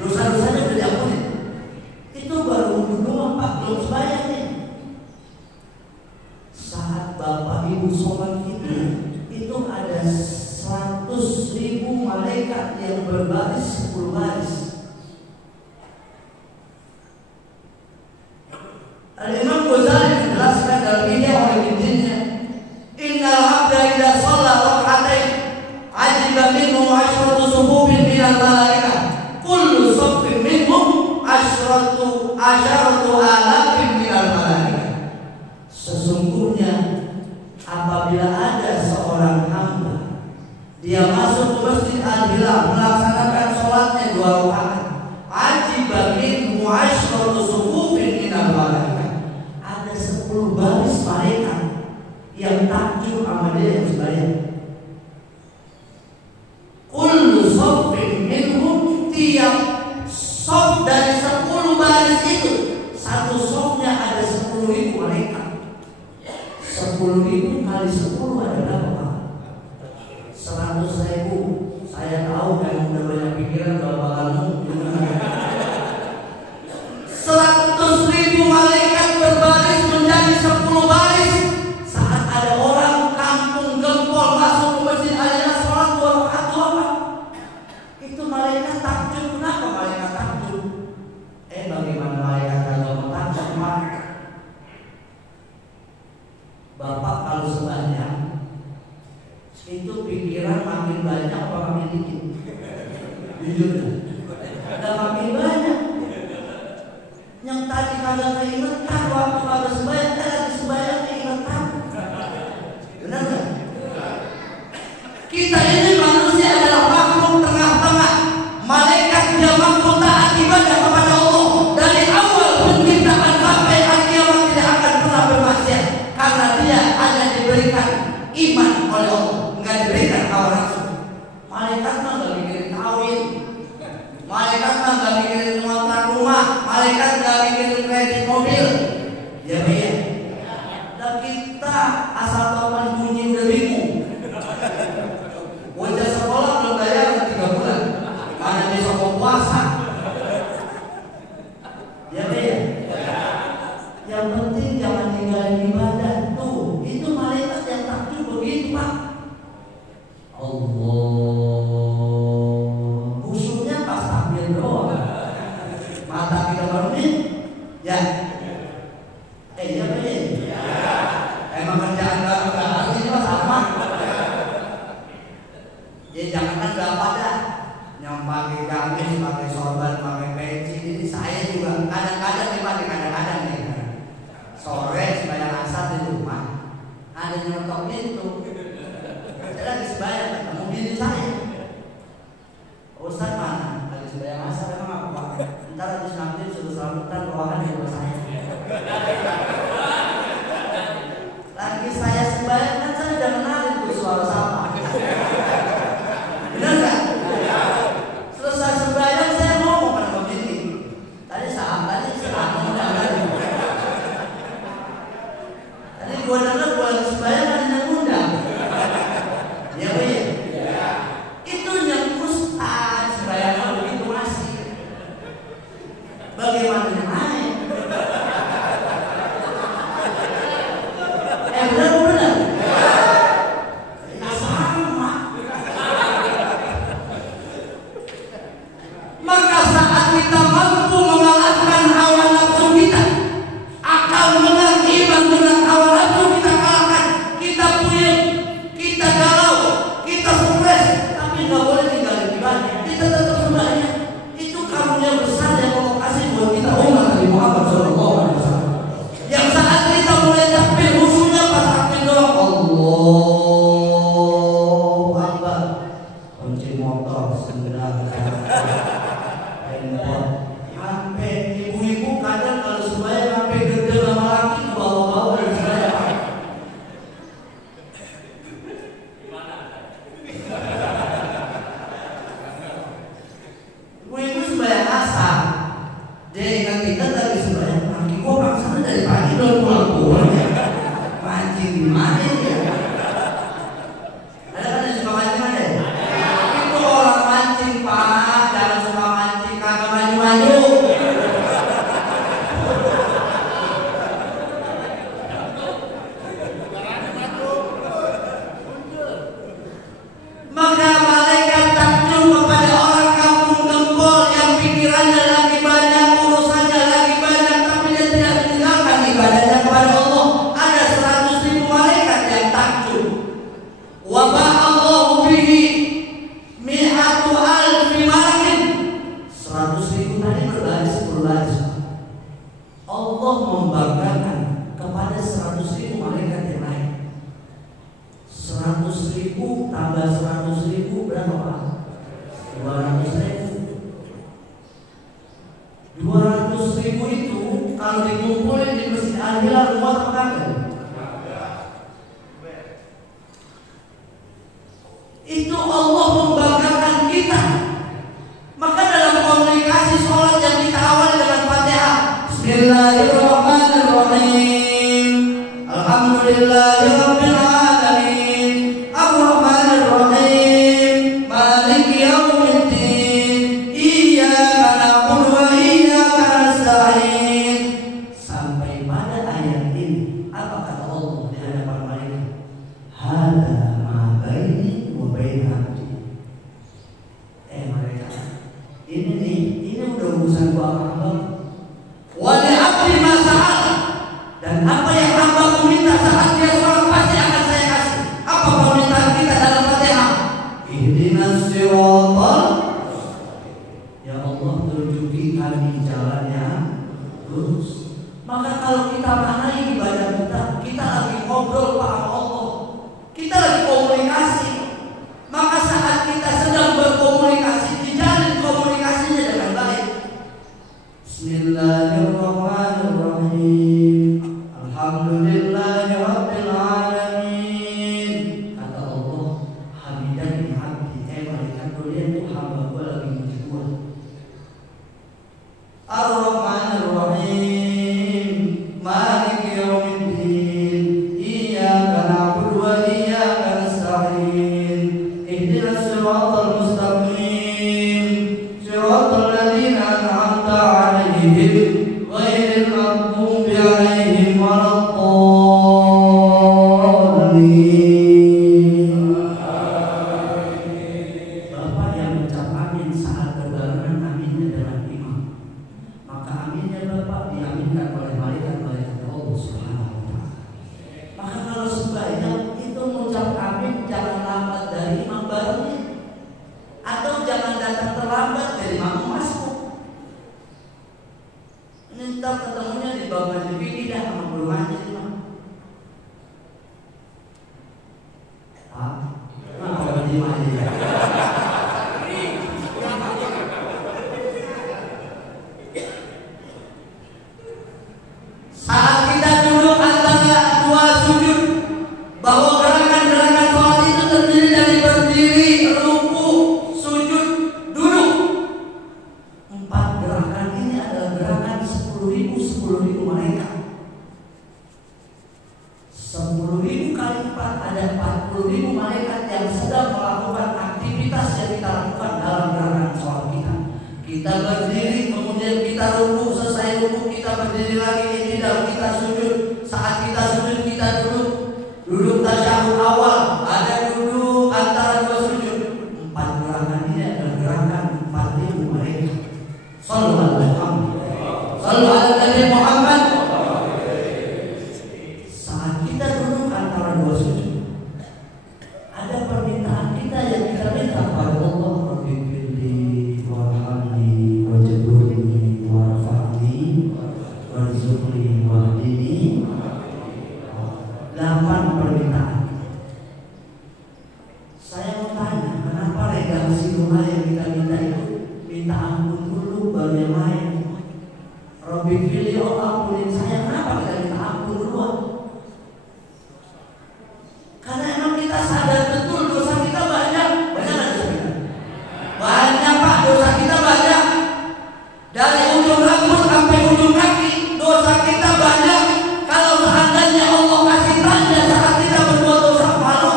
dosa-dosanya sudah diampuni. Itu baru wudu doang Pak, belum sembahyang nih. Saat Bapak Ibu sholat itu ada 100.000 malaikat yang berbaris 10 baris. Al-Imam Ghazali menjelaskan dalam Ihya Ulumuddinnya, innal abda idza shalla rak'atain ajiba minhu 'ashratu sufufin minal malaikah kullu saffin minhum 'asharatu alafin minal malaikah. Sesungguhnya apabila ada seorang hamba dia masuk ke Masjid Al-Hilal melaksanakan sholatnya 2 rakaat, ajiba minhu 'ashratu sufufin minal malaikah. Ada 10 baris malaikat yang takjub sama dia yang sembahyang. Kullu saffin minhum, tiap saf dari 10 baris itu, satu safnya ada 10.000 malaikat. 10.000 kali 10 ada berapa Pak? 100.000. Saya tahu kan udah banyak pikiran bapak kamu. 100.000 malaikat berbaris menjadi 10 baris. Saat ada orang kampung Gempol masuk ke Masjid Al-Hilal sholat 2 rakaat doang, itu malaikat takjub. Kenapa malaikat takjub? Bagaimana malaikat kalau takjub Pak? Bapak kalau sembahyang itu pikiran makin banyak apa makin dikit? Jujur, udah makin banyak. Yang tadi kagak keingetan waktu kagak sembahyang, lagi sembahyang keingetan. Benar nggak? Kita ini manusia adalah makhluk tengah-tengah. Malaikat dia mampu taat ibadah kepada Allah dari awal penciptaan sampai hari kiamat, tidak akan pernah bermaksiat karena dia hanya diberikan iman oleh Allah, nggak diberikan hawa nafsu. Malaikat mah nggak mikirin kawin, malaikat mah nggak mikirin ngontrak rumah, malaikat nggak mikirin kredit mobil. Ya iya. Dan kita asal kapan bunyi udah bingung. Bocah sekolah belum bayar 3 bulan, mana besok mau puasa. Ya iya. Yang penting jangan tinggalin ibadah. Tuh, itu malaikat yang takjub begitu, Pak. Allah. Khusyuknya pas takbir doang. Mata kita bermin. Ya. Iya Pak. Emang kerjaan enggak ini mah sama. Ya jangankan berapa dah. Yang pakai gamis, pakai sorban, pakai peci. Jadi saya juga kadang-kadang nih Pak, kadang-kadang nih. Sore sembahyang asar di rumah, ada yang ngetok pintu. Saya lagi sembahyang, ketemu bini saya. Ustaz mana? Lagi sembahyang asar, emang apa Pak? Ntar habis nanti suruh selamatan ruangan di rumah saya. Lagi saya sembahyang kan saya udah kenalin tuh suara sapa. Benar nggak? Selesai sembahyang saya ngomong pada begini. Tadi udah lagi. Tadi gua dengar gua lagi sembahyang ada yang ngundang. Ya Bu ya? Itu yang ustaz sembahyang begitu asik. Bagaimana yang lain? Benar. Nggak sama. Maka saat kita mampu mengalahkan hawa nafsu kita, akal menang, iman menang, hawa nafsu kita kalahkan, kita puyeng, kita galau, kita stres, tapi nggak boleh tinggalin ibadah. Kita tetap sembahyang. Itu karunia besar yang Allah kasih buat kita umat Nabi Muhammad SAW. Yang saat kita mulai takbir khusyuknya pas takbir doang. Allahu Akbar. Kunci motor segera handphone. Sampai ibu-ibu kadang kalau sembahyang sampai gede sama laki ke bawah-bawah dari sembahyang. Ibu-ibu sembahyang asar, dia ingat-ingat lagi sembahyang laki. Kok bangsanya dari pagi belum pulang-pulang ya? Mancing di mana ya? Ada kan yang suka mancing ada? Itu orang mancing Pak, jangan suka mancing kagak maju-maju. Maka malaikat takjub kepada orang kampung gempol yang pikirannya lagi banyak, urusannya lagi banyak, tapi dia tidak meninggalkan ibadahnya kepada Allah. Ada 100.000 malaikat yang takjub. Wa ba'allahu bihi mi'atu alfi malakin. 100.000 tadi berbaris. Allah membanggakan kepada 100.000 malaikat yang lain. 100.000 tambah 100.000 berapa Pak? 200.000. 200.000 itu kalau dikumpulin di Masjid Al-Hilal rumah tetangga. Itu Allah membanggakan kita. Maka dalam komunikasi sholat yang kita awali dengan Fatihah, Bismillahirrahmanirrahim, Alhamdulillahirabbil alamin, Ar-Rahmanir Rahim, Maliki Yaumiddin, Iyyaka na'budu wa iyyaka nasta'in. Sampai pada ayat ini, apa kata Allah di hadapan malaikat? Hada ma baini wa baina abdi. Malaikat, ini udah urusan gua sama hamba. Wa li abdi ma sa'al. Dan apa yang hamba minta saat dia sholat Alhamdulillahi Rabbil Alamin. Kata Allah, hamidani abdi, malaikat mulia itu hamba gua lagi muji gua. Ar-Rahmanir Rahim, Maliki Yaumiddin, Iyyaka na'budu wa iyyaka nasta'in, ihdinas siratal mustaqim, siratal ladzina an'amta 'alaihim, ghairil maghdubi 'alaihim waladdallin. Bapak yang ucap amin saat berbarengan, aminnya adalah imam. Maka aminnya Bapak diaminkan oleh malaikat-malaikat Allah Subhanahu wa Ta'ala. Maka kalau sebaiknya itu mengucap amin jangan lambat dari imam barunya, atau jangan datang terlambat dari imam masuk. Ini ntar ketemunya di bab majlis dah sama guru ngaji imam. Kenapa di majlis? Saat kita duduk antara dua sujud, bahwa gerakan-gerakan sholat itu terdiri dari berdiri, ruku, sujud, duduk. 4 gerakan ini adalah gerakan 10.000 malaikat. 10.000 kali 4 ada 40.000 malaikat yang sedang melakukan aktivitas yang kita lakukan dalam gerakan sholat kita. Kita berdiri, kemudian kita ruku, selesai ruku kita berdiri lagi, tidak kita sujud. Saat kita sujud kita duduk tasyahud awal, ada duduk antara dua sujud. 4 gerakan ini adalah gerakan 4.000 malaikat. Sallallahu alaihi Muhammad. Saat kita duduk antara dua sujud, ada permintaan kita yang kita minta kepada Allah. Rabbighfirli warhamni wajburni warfa'ni warzuqni wahdini. 8 permintaan. Saya mau tanya, kenapa redaksi doa yang kita minta itu minta ampun dulu baru yang lain? Rabbighfirli, Allah ampunin saya, kenapa kita minta ampun duluan? Karena emang kita sadar betul dosa kita banyak. Banyak kan dosa kita? Banyak Pak, dosa kita banyak. Dari ujung rambut sampai ujung kaki dosa kita banyak. Kalau seandainya Allah kasih tanda saat kita berbuat dosa, malu?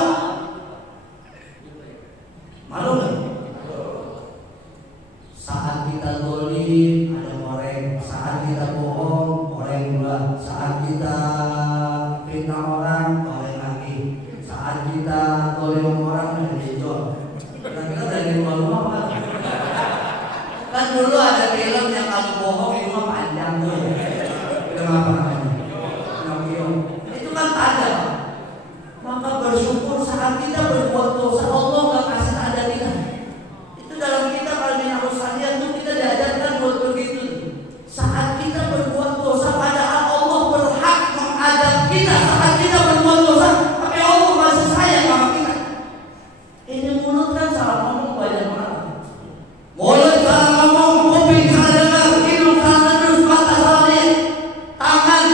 Malu nggak? Saat kita zalim ada goreng, saat kita bohong goreng dua, saat kita fitnah orang goreng lagi, saat kita zalim orang ada dijual. Kita dari rumah apa? Kan dulu ada film yang kalau bohong itu mah panjang tuh. Film apa namanya? Itu kan tanda. Maka bersyukur saat kita berbuat dosa Allah nggak kasih tanda kita. Itu dalam kitab Al-Minhajus Salihin itu kita diajarkan buat begitu. Saat kita berbuat dosa padahal Allah berhak mengadab kita saat kita berbuat dosa, tapi Allah masih sayang sama kita. Ini mulut kan salah ngomong banyak banget. Mulut salah ngomong, kuping salah dengar, hidung salah terus, mata salah lihat, tangan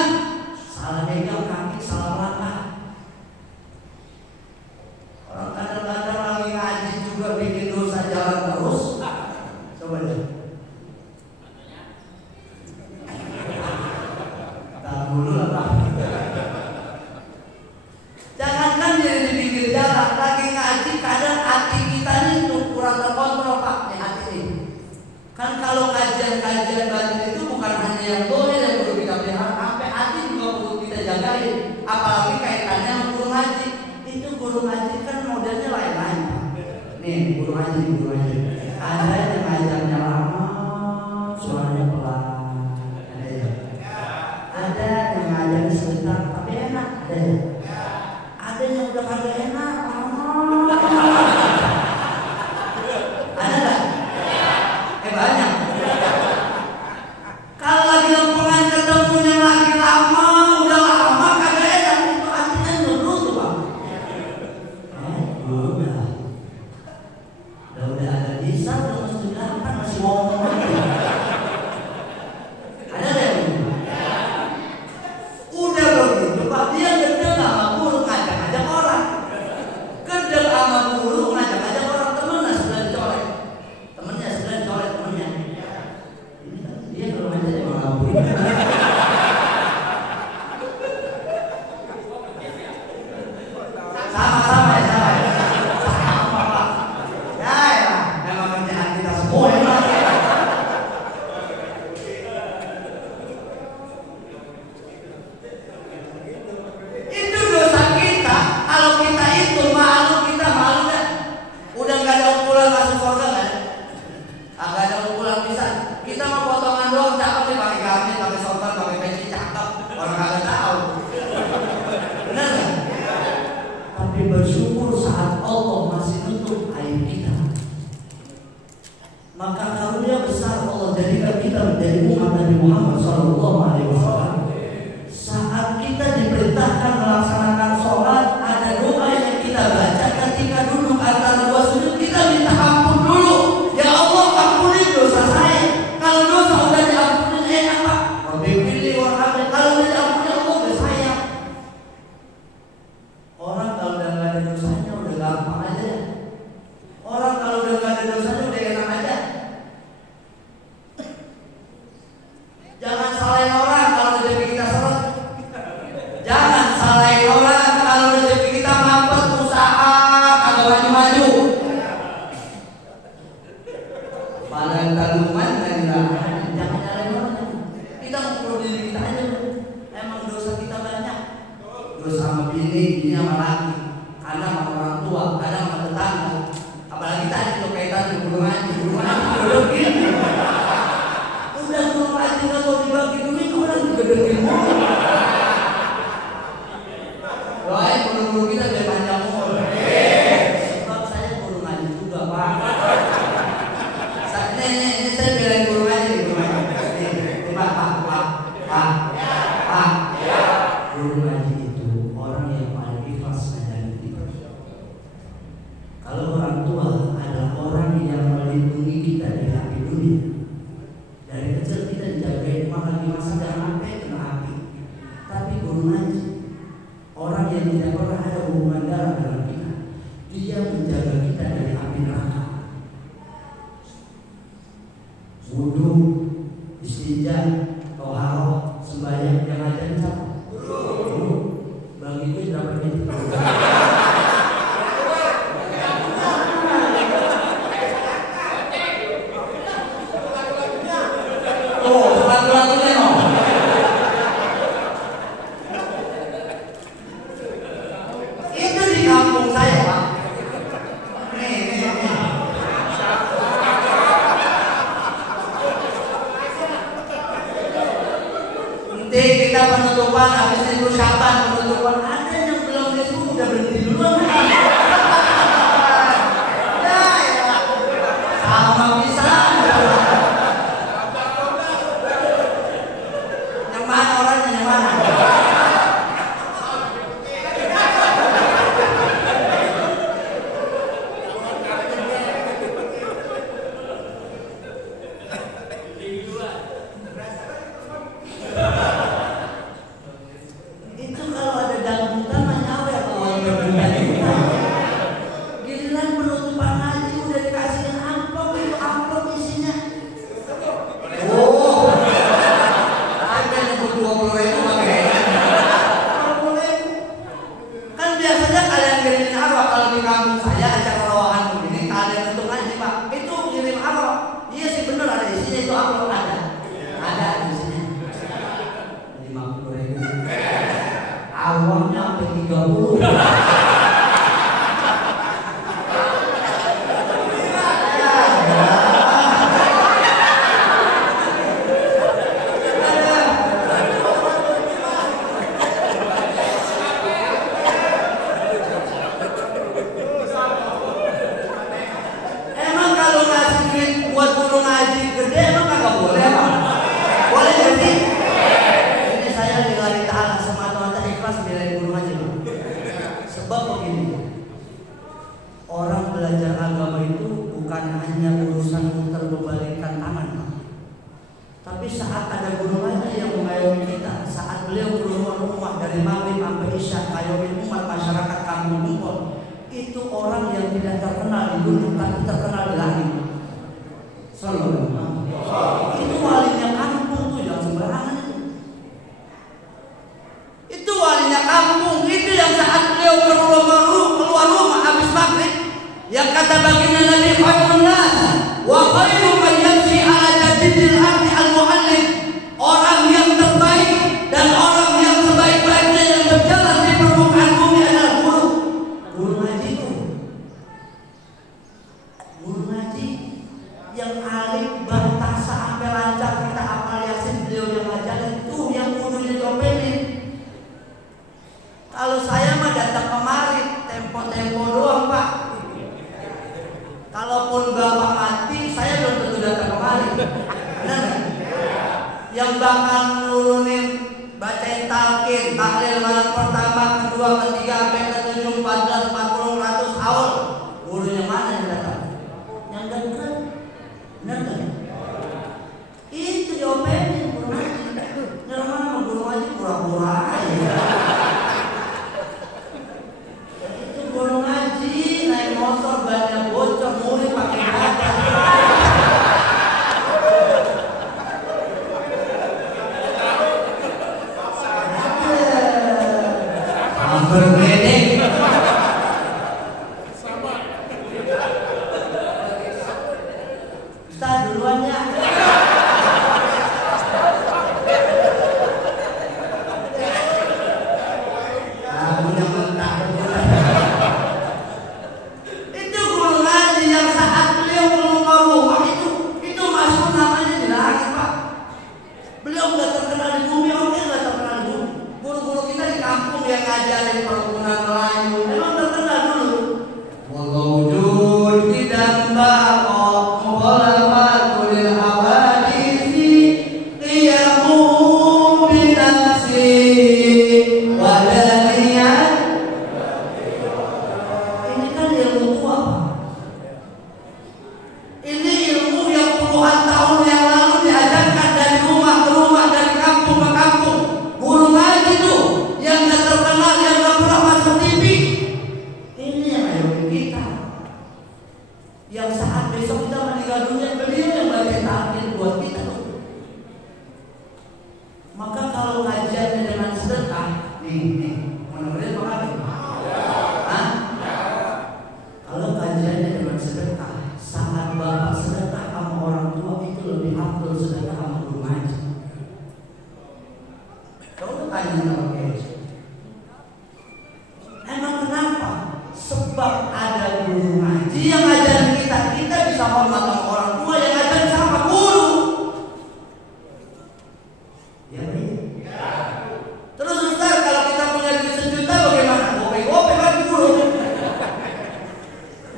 salah pegang, kaki salah langkah. Orang kadang-kadang lagi ngaji juga bikin dosa jalan terus. Coba deh. Tahan dulu lah Pak. Jangankan jadi di pinggir jalan, lagi ngaji kadang hati kita ini kurang terkontrol Pak di hati ini. Kan kalau kajian-kajian batin itu bukan hanya yang boleh yang perlu kita pelihara, sampai hati juga perlu kita jagain. Apalagi kaitannya sama guru ngaji. Itu guru ngaji kan modelnya lain-lain Pak. Nih guru ngaji. Ada yang ngajarnya lama, suaranya pelan. Ada yang ngajarnya sebentar tapi enak. Ada yang udah kagak enak. Ada nggak? Banyak. Kalau lagi lempengan ketemu yang lagi lama, udah lama kagak enak, itu artinya dulu tuh Pak. Udah ada bisa, udah masuk kan masih ngomong lagi. Ada yang udah begitu. apa? Dia gedeng sama guru ngajak-ngajak orang. Gedeng sama guru ngajak-ngajak orang, temennya sebelah colek. Temennya sebelah colek temennya. Ini kan dia kalau ngajak emang ngabur. Sama-sama ya, sama ya. Sama Pak. Ya, memang kerjaan kita semua ya Pak. Itu dosa kita. Kalau kita itu malu, kita malu kan? Udah nggak ada ukuran masuk surga kan? Nggak ada ukuran bisa. Kita mau potongan doang, cakep nih pakai gamis, pakai sorban, pakai peci, cakep. Orang kagak tahu. Benar nggak? Tapi bersyukur saat Allah masih nutup aib kita. Maka karunia besar Allah jadikan kita menjadi umat Nabi Muhammad SAW. Saat kita diperintahkan melaksanakan sholat, ada doa yang kita baca ketika duduk antara dua sujud, kita minta ampun dulu. Ya Allah, ampuni dosa saya. Kalau dosa udah diampuni enak Pak. Pilih orang kalau udah diampuni Allah udah sayang. Orang kalau udah nggak ada dosanya udah gampang aja. Orang kalau udah nggak ada dosanya udah enak aja. Jangan salahin orang kalau rezeki kita seret. Jangan salahin orang kalau rezeki kita mampet, usaha agak maju-maju. Padahal tanggungan dan jangan nyalahin orang. Kita ngukur diri kita aja. Emang dosa kita banyak. Dosa sama bini sama laki, anak sama orang tua, kadang sama tetangga. Apalagi tadi tuh kaitan di guru ngaji udah gini. Udah guru ngaji kalau dibagi duit orang juga dengin mulu. Doain guru-guru kita biar panjang umur. Sebab saya guru ngaji juga Pak. Ini saya belain guru ngaji, guru ngaji. Ini Pak. Guru ngaji itu orang yang paling ikhlas ngajarin kita. Kalau orang tua adalah orang yang melindungi kita dari api dunia. Dari kecil kita dijagain, maka di masa jangan sampai kena api. Tapi guru ngaji, orang yang tidak pernah ada hubungan darah dengan kita, dia menjaga kita dari api neraka. Wudu, istinja, toharoh, sembahyang, yang ngajarin siapa? Guru. Bagi duit berapa duit? Lagu-lagunya no. Itu di kampung saya Pak. Nih. Nanti kita penutupan, habis itu Syaban penutupan. Ada yang belum itu udah berhenti duluan. Ya. Sama bisa. Mana orangnya yang mana? Itu kalau ada dangdutan mah nyawer kalau berbuka. Giliran penutupan ngaji udah dikasihin amplop, itu amplop isinya. Oh. 20.000 pakai. Kan biasanya kalian kirim arwah. Kalau di kampung saya acara rawahan begini kalian untuk ngaji Pak, itu kirim arwah. Iya sih bener ada isinya, itu amplop ada isinya 50.000. Awalnya sampai 30. Emang kalau ngasih duit buat guru ngaji gede emang kagak boleh Pak? Boleh gak sih? Ini saya lillahi ta'ala semata-mata ikhlas belain guru ngaji Pak. Sebab sampai isya kayomin umat masyarakat kampung Dukun itu orang yang tidak terkenal di dunia tapi terkenal di langit. Itu walinya kampung tuh yang sembarangan itu walinya kampung itu yang saat beliau keluar rumah habis maghrib yang kata baginda Nabi khairun nas wa khairu man yamshi ala jadidil ardi al-muallim, orang yang terbaik dan orang yang sebaik-baiknya yang berjalan di permukaan bumi adalah guru ngaji itu. Guru ngaji yang alim bahasa sampai lancar kita hafal Yasin beliau yang ngajarin itu yang kudunya diomelin. Kalau saya mah datang kemari tempo-tempo doang Pak. Kalaupun bapak mati, saya belum tentu datang kemari. Benar nggak? Yang bakal nurunin, bacain talqin, tahlil malam pertama, kedua, ketiga, sampai ke-7, 14, 40, 100 haul. Gurunya mana yang datang? Yang dekat. Benar nggak? Itu diomelin guru ngaji. Normal guru ngaji pura-pura aja. Itu guru ngaji naik motor banyak bocor murid pakai dada. Bergedek. Ustaz duluannya. Itu guru ngaji yang saat beliau keluar rumah itu masuk namanya di langit Pak. Beliau nggak terkenal di bumi, oke nggak terkenal di bumi. Guru-guru kita di kampung yang ngajarin perkebunan Melayu memang terkenal dulu. Wujud tidak bakal mulafatul hawadisi qiyamu binafsi wadaniyat. Ini kan ilmu tua Pak. Ini ilmu yang puluhan tahun yang lalu diajarkan dari rumah ke rumah, dari kampung ke kampung. Guru ngaji tuh yang gak terkenal, yang gak pernah masuk TV. Ini yang ayoin kita. Yang saat besok kita meninggal dunia, beliau yang baca takdir buat kita tuh. Maka kalau kajiannya dengan sedekah, nih, mana-mana makanya. Hah? Kalau kajiannya dengan sedekah, saat bapak sedekah sama orang tua itu lebih afdal sedekah sama guru ngaji. Kau tanya sama Kiai. Emang kenapa? Sebab ada guru ngaji yang ngajarin kita bisa hormat sama orang tua yang ngajarin sama guru. Ya, ya. Terus Ustaz kalau kita punya duit 1 juta bagaimana? Gope bagi guru.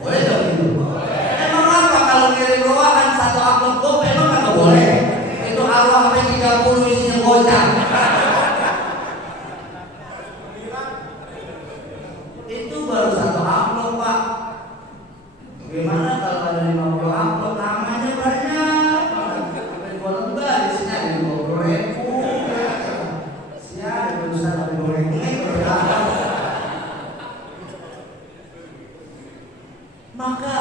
Boleh dong itu. Emang apa kalau ngirim roakan 1 amplop gope emang nggak boleh? Itu arwah sampai 30 isinya gocap. Itu baru 1 amplop Pak. Bagaimana kalau ada 50 amplop namanya banyak? Sampai gua lembar isinya ada 50.000. Siapa yang bisa sampai 20.000? Maka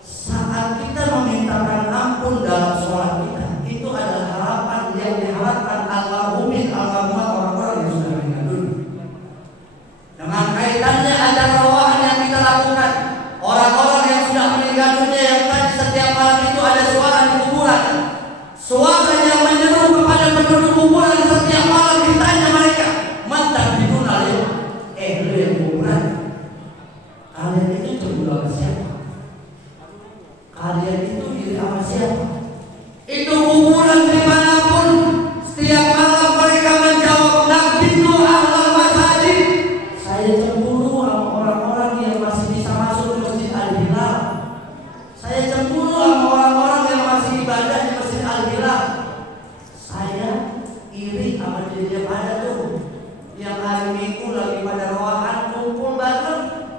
saat kita memintakan ampun dalam sholat kita, itu adalah harapan yang diharapkan almarhumin almarhumat orang-orang yang sudah meninggal dunia. Dengan kaitannya ada rawahan yang kita lakukan, orang-orang yang sudah meninggal dunia yang tadi setiap malam itu ada suara di kuburan, suara yang menyeru kepada penduduk kuburan setiap malam ditanya mereka, mantan biduna lewat, lu yang kuburan, kalian itu cemburu sama siapa? Kalian itu diri sama siapa? Itu kuburan dimanapun, setiap malam mereka menjawab, nabinu ahlal masajid. Saya cemburu sama orang-orang yang masih bisa masuk ke Masjid Al-Hilal. Saya cemburu sama orang-orang yang masih ibadah di Masjid Al-Hilal. Saya iri sama dia pada tuh yang hari Minggu lagi pada roahan kumpul bareng.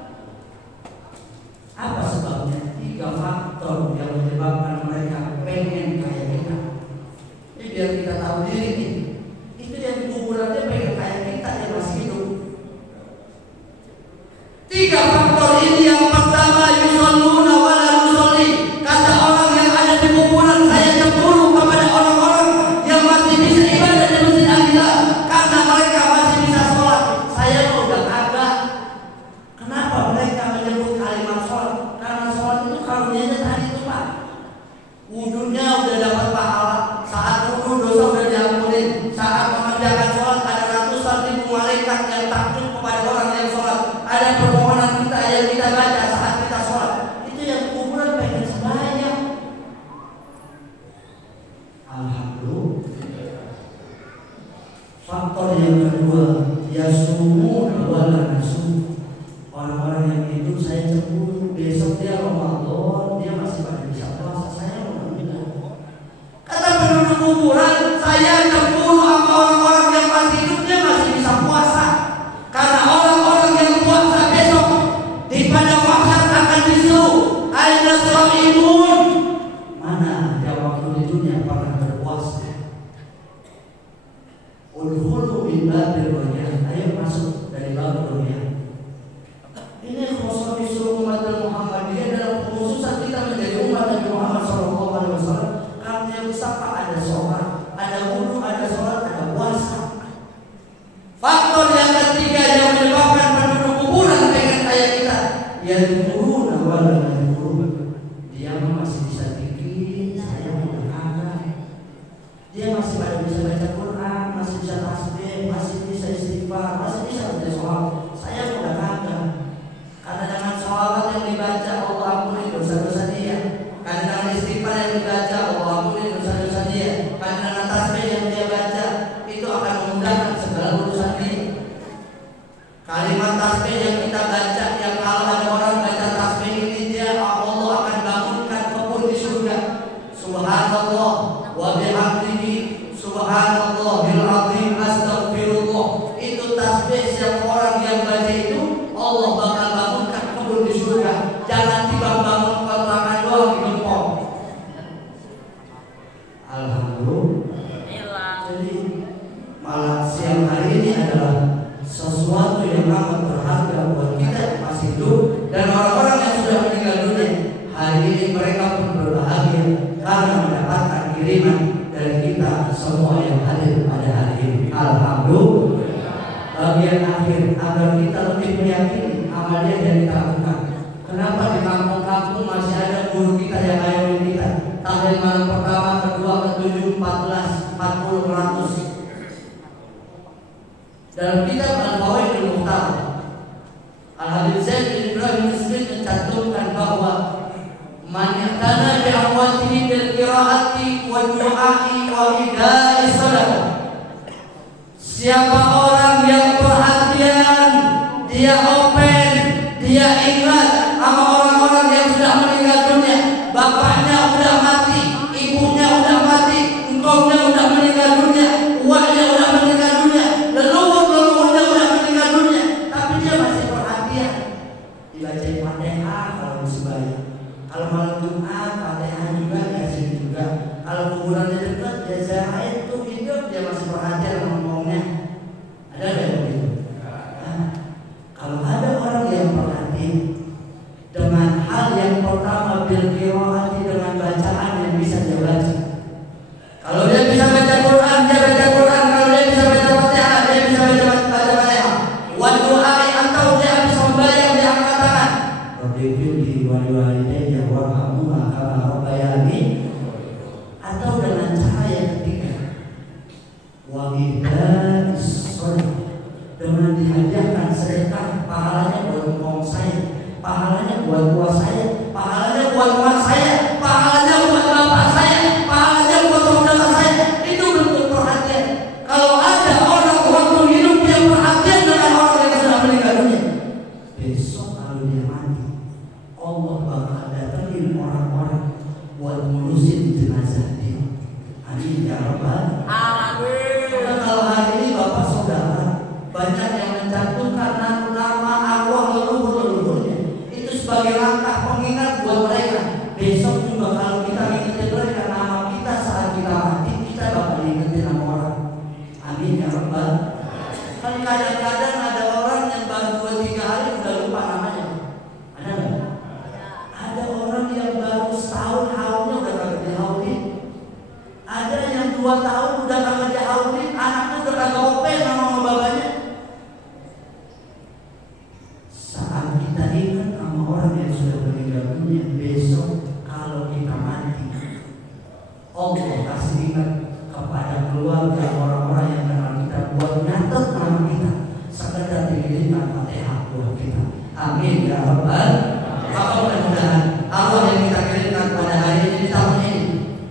Apa sebabnya? 3 faktor yang menyebabkan mereka pengen kayak kita. Ini biar kita tahu diri nih. Itu yang kuburannya pengen kayak kita yang masih hidup. ada permohonan kita yang kita baca saat kita sholat. Itu yang kuburan pengen sembahyang. Alhamdulillah. Faktor yang kedua, yasumu wala nasum. Orang-orang yang hidup saya cemburu, besok dia Ramadan, dia masih pada bisa puasa, saya enggak. Kata penduduk kuburan, saya cemburu sama orang-orang yang masih hidup, dia masih bisa puasa. Karena orang-orang yang puasa besok di padang mahsyar akan disuruh, aina shaimun. Mana yang waktu di dunia pernah berpuasa? Udkhulu min babil wajah, ayo masuk dari bab dunia. Ini khusus disuruh umat Muhammadiyah dalam khususan kita menjadi umat Nabi Muhammad SAW. Karena yang besar ada sholat, ada wudu, ada sholat, ada puasa. Faktor yang ketiga yang menyebabkan penduduk kuburan pengen kayak kita, yaitu nawal dan guru. Dia masih bisa bikin, saya udah kagak. Dia masih pada bisa baca Quran, masih bisa tasbih, masih bisa istighfar, masih bisa baca sholat. Saya udah kagak. Karena dengan sholawat yang dibaca Allah ampuni dosa-dosa dia. Karena dengan istighfar yang dibaca Allah ampuni dosa-dosa dia. Karena dengan tasbih yang dia baca itu akan memudahkan segala urusan dia. Kalimat tasbih yang kita baca, yang kalau ada orang baca tasbih ini dia Allah akan bangunkan kebun di surga. Subhanallah wa bihamdihi subhanallahil azim astaghfirullah. Itu tasbih setiap orang yang baca itu Allah bakal bangunkan kebun di surga. Jangan tiba bangun kontrakan doang di gempol. Alhamdulillah. Jadi malah siang hari ini adalah sesuatu yang amat berharga buat kita yang masih hidup dan orang-orang yang sudah meninggal dunia. Hari ini mereka pun berbahagia karena mendapatkan kiriman dari kita semua yang hadir pada hari ini. Alhamdulillah. Bagian akhir agar kita lebih meyakini amalnya yang kita lakukan. Kenapa di kampung-kampung masih ada guru kita yang ngayoin kita? Tahlil malam pertama, kedua, ketujuh, 14, 40, 100. Dalam kitab Al-Fawaidul Mukhtar, Al-Habib Zaid bin Ibrahim Muslim mencantumkan bahwa man ya'tana bi amwatihi bil qiraati wa du'a'i wa idai sadaqah. Siapa orang yang perhatian, dia open, dia ingat sama orang-orang yang sudah meninggal dunia. Bapaknya udah mati, ibunya udah mati, engkaunya udah meninggal dunia, uaknya udah meninggal dunia, leluhur-leluhurnya udah meninggal dunia, tapi dia masih perhatian. Dibacain Fatihah kalau sembahyang. Kalau malam Jumat Fatihah juga, Yasin juga. Kalau kuburannya dekat, dia ziarahin tuh hidup, dia masih perhatian sama ngomongnya. Ada yang begitu? Kalau ada orang yang perhatian dengan hal yang pertama bil qiraati, dengan bacaan yang bisa dia baca. Kalau dia bisa baca Quran, dia baca Quran. Kalau dia bisa baca Fatihah, dia bisa baca Fatihah. Wa du'ai, atau dia bisa membayang, dia angkat tangan. Rabbighfirli wa liwalidayya warhamhuma kama rabbayani. Atau dengan cara yang ketiga, wa idais shalah, dengan dihadiahkan sedekah, pahalanya buat kaum saya, pahalanya buat tua saya, pahalanya buat emak saya, pahalanya buat bapak saya, pahalanya buat saudara saya. Itu bentuk perhatian. Kalau ada orang waktu hidup yang perhatian dengan orang yang sudah meninggal dunia, besok kalau dia mati, Allah bakal datangin orang-orang buat ngurusin jenazah dia. Amin ya rabbal alamin. Kalau hari ini bapak saudara banyak yang mencantumkan nama arwah leluhur-leluhurnya itu sebagai langkah pengingat buat mereka. Besok juga kalau kita ingetin mereka nama kita saat kita mati, kita bakal ingetin nama orang. Amin ya rabbal. Kan kadang-kadang ada orang yang baru 2-3 hari udah lupa namanya. Ada nggak? Ada orang yang baru setahun haulnya udah kagak dihaulin. Ada yang 2 tahun udah kagak dihaulin, anaknya udah kagak open sama bapaknya. Saat kita ingat sama orang yang sudah meninggal dunia, besok kalau kita mati, Allah kasih ingat kepada keluarga orang-orang yang kenal kita buat nyatet nama kita, sekedar dikirikan Fatihah. buah kita. Amin ya rabbal. Maka mudah-mudahan Allah yang kita kirimkan pada hari ini di tahun ini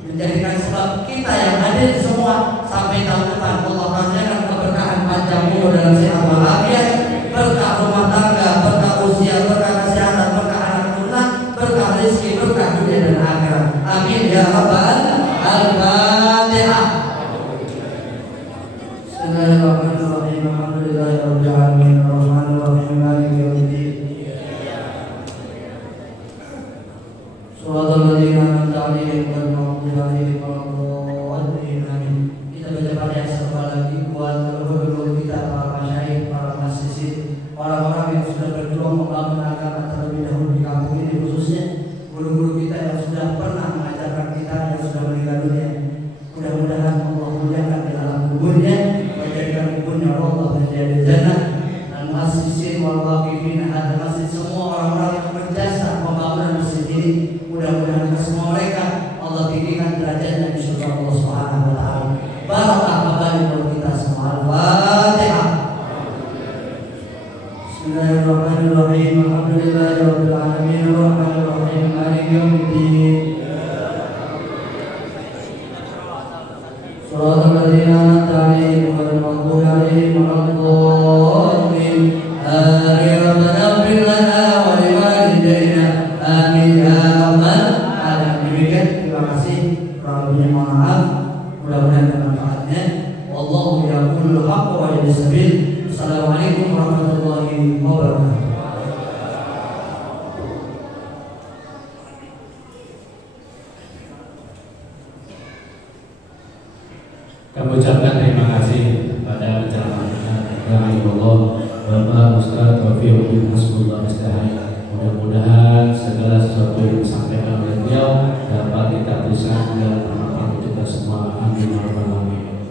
menjadikan sebab kita yang hadir semua sampai tahun depan Allah karuniakan keberkahan panjang umur dalam sehat walafiat, berkah rumah tangga, berkah usia, berkah kesehatan, berkah anak turunan, berkah rezeki, berkah dunia dan akhirat. Amin ya rabbal. Al-Fatihah. Bismillahirrahmanirrahim. Alhamdulillahirabbil alamin. Arrahmanirrahim. Maliki yaumiddin. Shiratal ladzina an'amta 'alaihim ghairil maghdubi 'alaihim waladdallin. Amin. Kita baca pada yang serba lagi buat guru-guru kita, para masyayikh, para mahasiswa, orang-orang yang sudah berjuang membangun agama terlebih dahulu di kampung ini, khususnya guru-guru kita yang sudah pernah mengajarkan kita, yang sudah meninggal dunia. Mudah-mudahan Allah muliakan di alam kuburnya, menjadikan kuburnya Allah menjadi jannah. Dan mahasiswa wal waqifin ada masjid, semua orang-orang yang berjasa pembangunan masjid ini, mudah-mudahan semua mereka Allah tinggikan derajatnya di surga Allah Subhanahu wa taala. Barakah kembali buat kita semua. Al-Fatihah. Bismillahirrahmanirrahim. Alhamdulillahirabbil alamin. Arrahmanirrahim. Maliki yaumiddin. Shiratal ladzina an'amta 'alaihim ghairil maghdubi 'alaihim waladdallin. Rabbana ighfir lana wa liwalidayna. Amin ya rabbal alamin. Demikian, terima kasih. Kurang lebihnya mohon maaf. Mudah-mudahan bermanfaatnya. Wallahu yaqulul haqqa wa yahdis sabil. Assalamualaikum warahmatullahi wabarakatuh. Kami ucapkan terima kasih kepada penceramahnya yang Allah Bapak Ustaz Taufiq Hasbullah Istihai. Mudah-mudahan segala sesuatu yang disampaikan oleh beliau dapat kita tuliskan dan bermanfaat untuk kita semua. Amin ya rabbal alamin.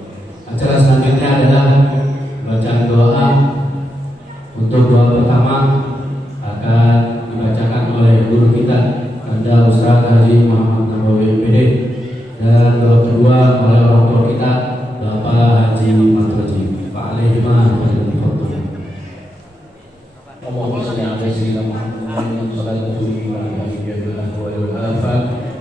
Acara selanjutnya adalah bacaan doa. Untuk doa pertama akan dibacakan oleh guru kita Anda Ustaz Haji Muhammad Nabawi MPD, dan doa kedua oleh orang tua kita Bapak Haji Matroji. Pak Alehimah Allahumma shalli ala sayyidina Muhammad wa ala alihi wa sahbihi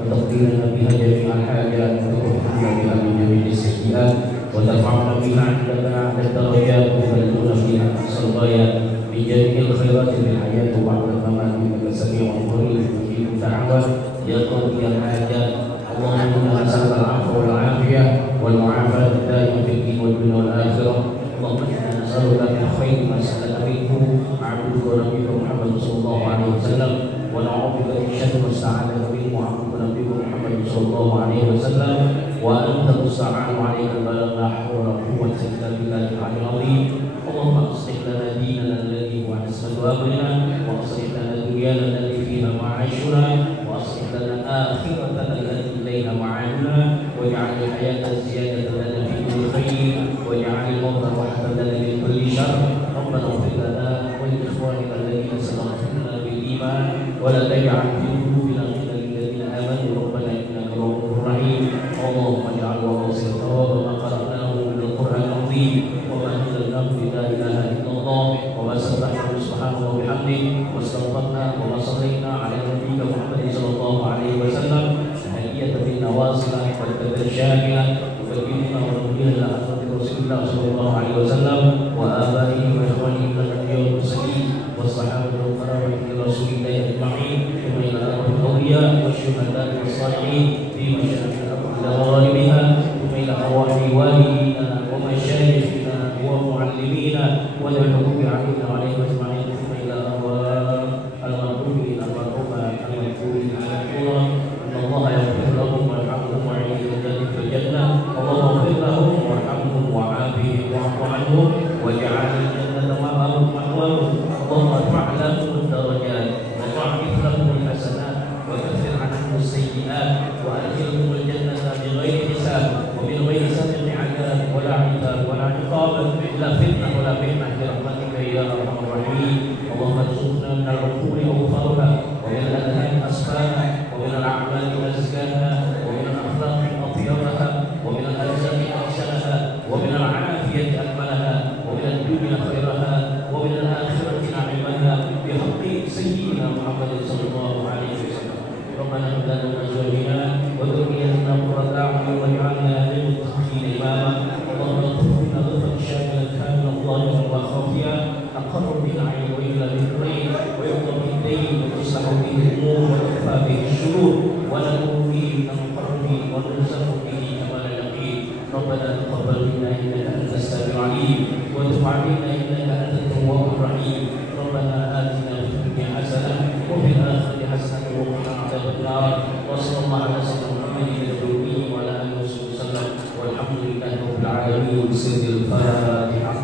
wa taqdirna biha jami'al hajat wa tuhfina biha min jami'is sayyi'at wa tarfa'na biha 'indana 'ala darajat wa tuballighuna biha as-salayat min jami'il khairat fil hayat wa ba'da al-mamat innaka sami'un qarib mujibud da'wat ya qadiyal hajat. Allahumma nas'aluka al-'afwa wal 'afiyah wal mu'afata daimah fid din wal dunya wal akhirah. Allahumma inna nas'aluka min khairi ma sa'alaka minhu 'abduka wa nabiyyuka Muhammad sallallahu alaihi wasallam wa na'udzubika min syarri ma sta'adaka minhu 'abduka wa nabiyyuka Muhammad sallallahu alaihi wasallam wa anta musta'anu 'alaika la hawla wa la quwwata illa billahil 'aliyyil 'azim. Allahumma aslih lana dinana alladhi huwa 'ismatu amrina wa aslih lana dunyana allati fiha ma'ashuna wa aslih lana akhiratana allati ilayha ma'aduna waj'al al-hayata ziyadatan lana fi kulli khair waj'al al-mauta rahatan lana min kulli syarr. Rabbana ighfir lana wa li ikhwanina alladhina sabaquna bil iman wa la taj'al fi qulubina ghillan lil ladzina amanu rabbana innaka ra'ufur rahim. Allahumma ij'al wa awsil thawaba ma qara'nahu min al-Qur'an al-'azim wa ma anzalnahu bi la ilaha illallah wa ma sabbahnahu subhanahu wa bihamdihi wa astaghfarna wa ma sallayna 'ala nabiyyina Muhammad sallallahu alaihi wasallam tahiyyatan bin nawasilah wa tadarsyamilah wa bina wa nabiyina Rasulullah sallallahu alaihi wasallam wa abaihi wa ikhwanihi min al-anbiya'i wal mursalin was sahabati wal karamati rasulillah ajma'in wa ila al-awliya wasyuhada'i was salihin fi masyarakat al-ghalibina wa ila arwahi walidina wa masyayikhina wa muallimina wa al-hukumi 'alaina wa 'alaihim ajma'in wa ila al-marhumin al-marhumat al-marhumin al-qur'an Allah yaghfir lahum warhamhum wa 'inda fil jannah. Allahumma ighfir lahum warhamhum wa'afihim wa'fu 'anhum waj'al al-jannata ma'wahum. Allahumma irfa' lahum ad-darajat wa dha'if lahum al-hasanat wa kaffir 'anhum as-sayyi'at wa adkhilhum al-jannata bighairi hisab wa min ghairi sabiqi 'adab wa la 'iqab wa la 'iqab la fitnah wa la fitnah bi rahmatika ya arhamar rahimin. Allahumma arzuqna min al-uquli awfaraha wa min al-adhan asfaha ومن الأعمال أزكاها ومن الأخلاق أطيبها ومن الأرزاق أحسنها ومن العافية أكملها ومن الدنيا خيرها ومن الآخرة نعيمها أقر بالعين وإلى بالرين ويقضى بالدين وتصلح به الأمور وتخفى به الشرور ونكون به من القرب ونرزق به كمال اليقين. ربنا تقبل منا إنك أنت السميع العليم وتب علينا إنك أنت التواب الرحيم. ربنا آتنا في الدنيا حسنة وفي الآخرة حسنة وقنا عذاب النار. وصلى الله على سيدنا محمد النبي وعلى آله وصحبه وسلم والحمد لله رب العالمين. بسر الفاتحة.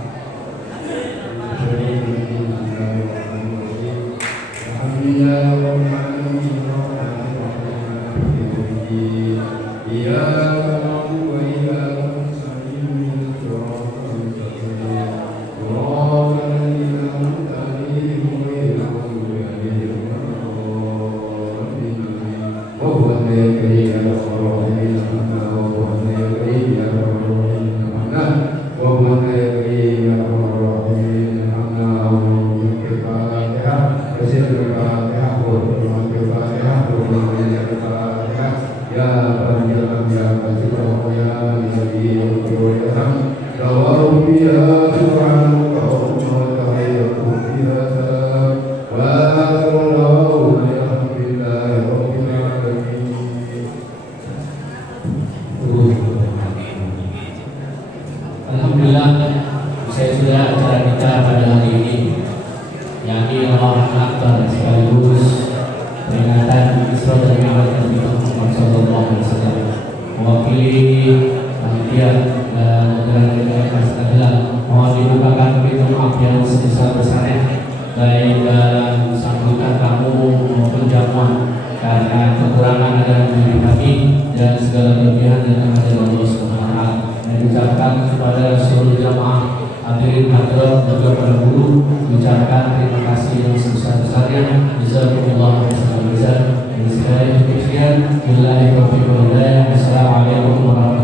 Alhamdulillah, saya sudah acara kita pada hari ini, yakni Ramadan Akbar sekaligus peringatan Isra dan Mi'raj Nabi Muhammad SAW. Mewakili panitia dan negara-negara Mas adalah mohon dibukakan pintu maaf yang sebesar-besarnya, baik dalam sambutan tamu maupun jamuan, karena kekurangan adalah diri kami dan segala kelebihan dan kehadiran Allah SWT. Diucapkan kepada seluruh jamaah hadirin hadirat dan juga para guru, diucapkan terima kasih yang sebesar-besarnya. Jazakumullah khairan. Sekian, billahi taufiq wal hidayah. Assalamualaikum warahmatullahi wabarakatuh.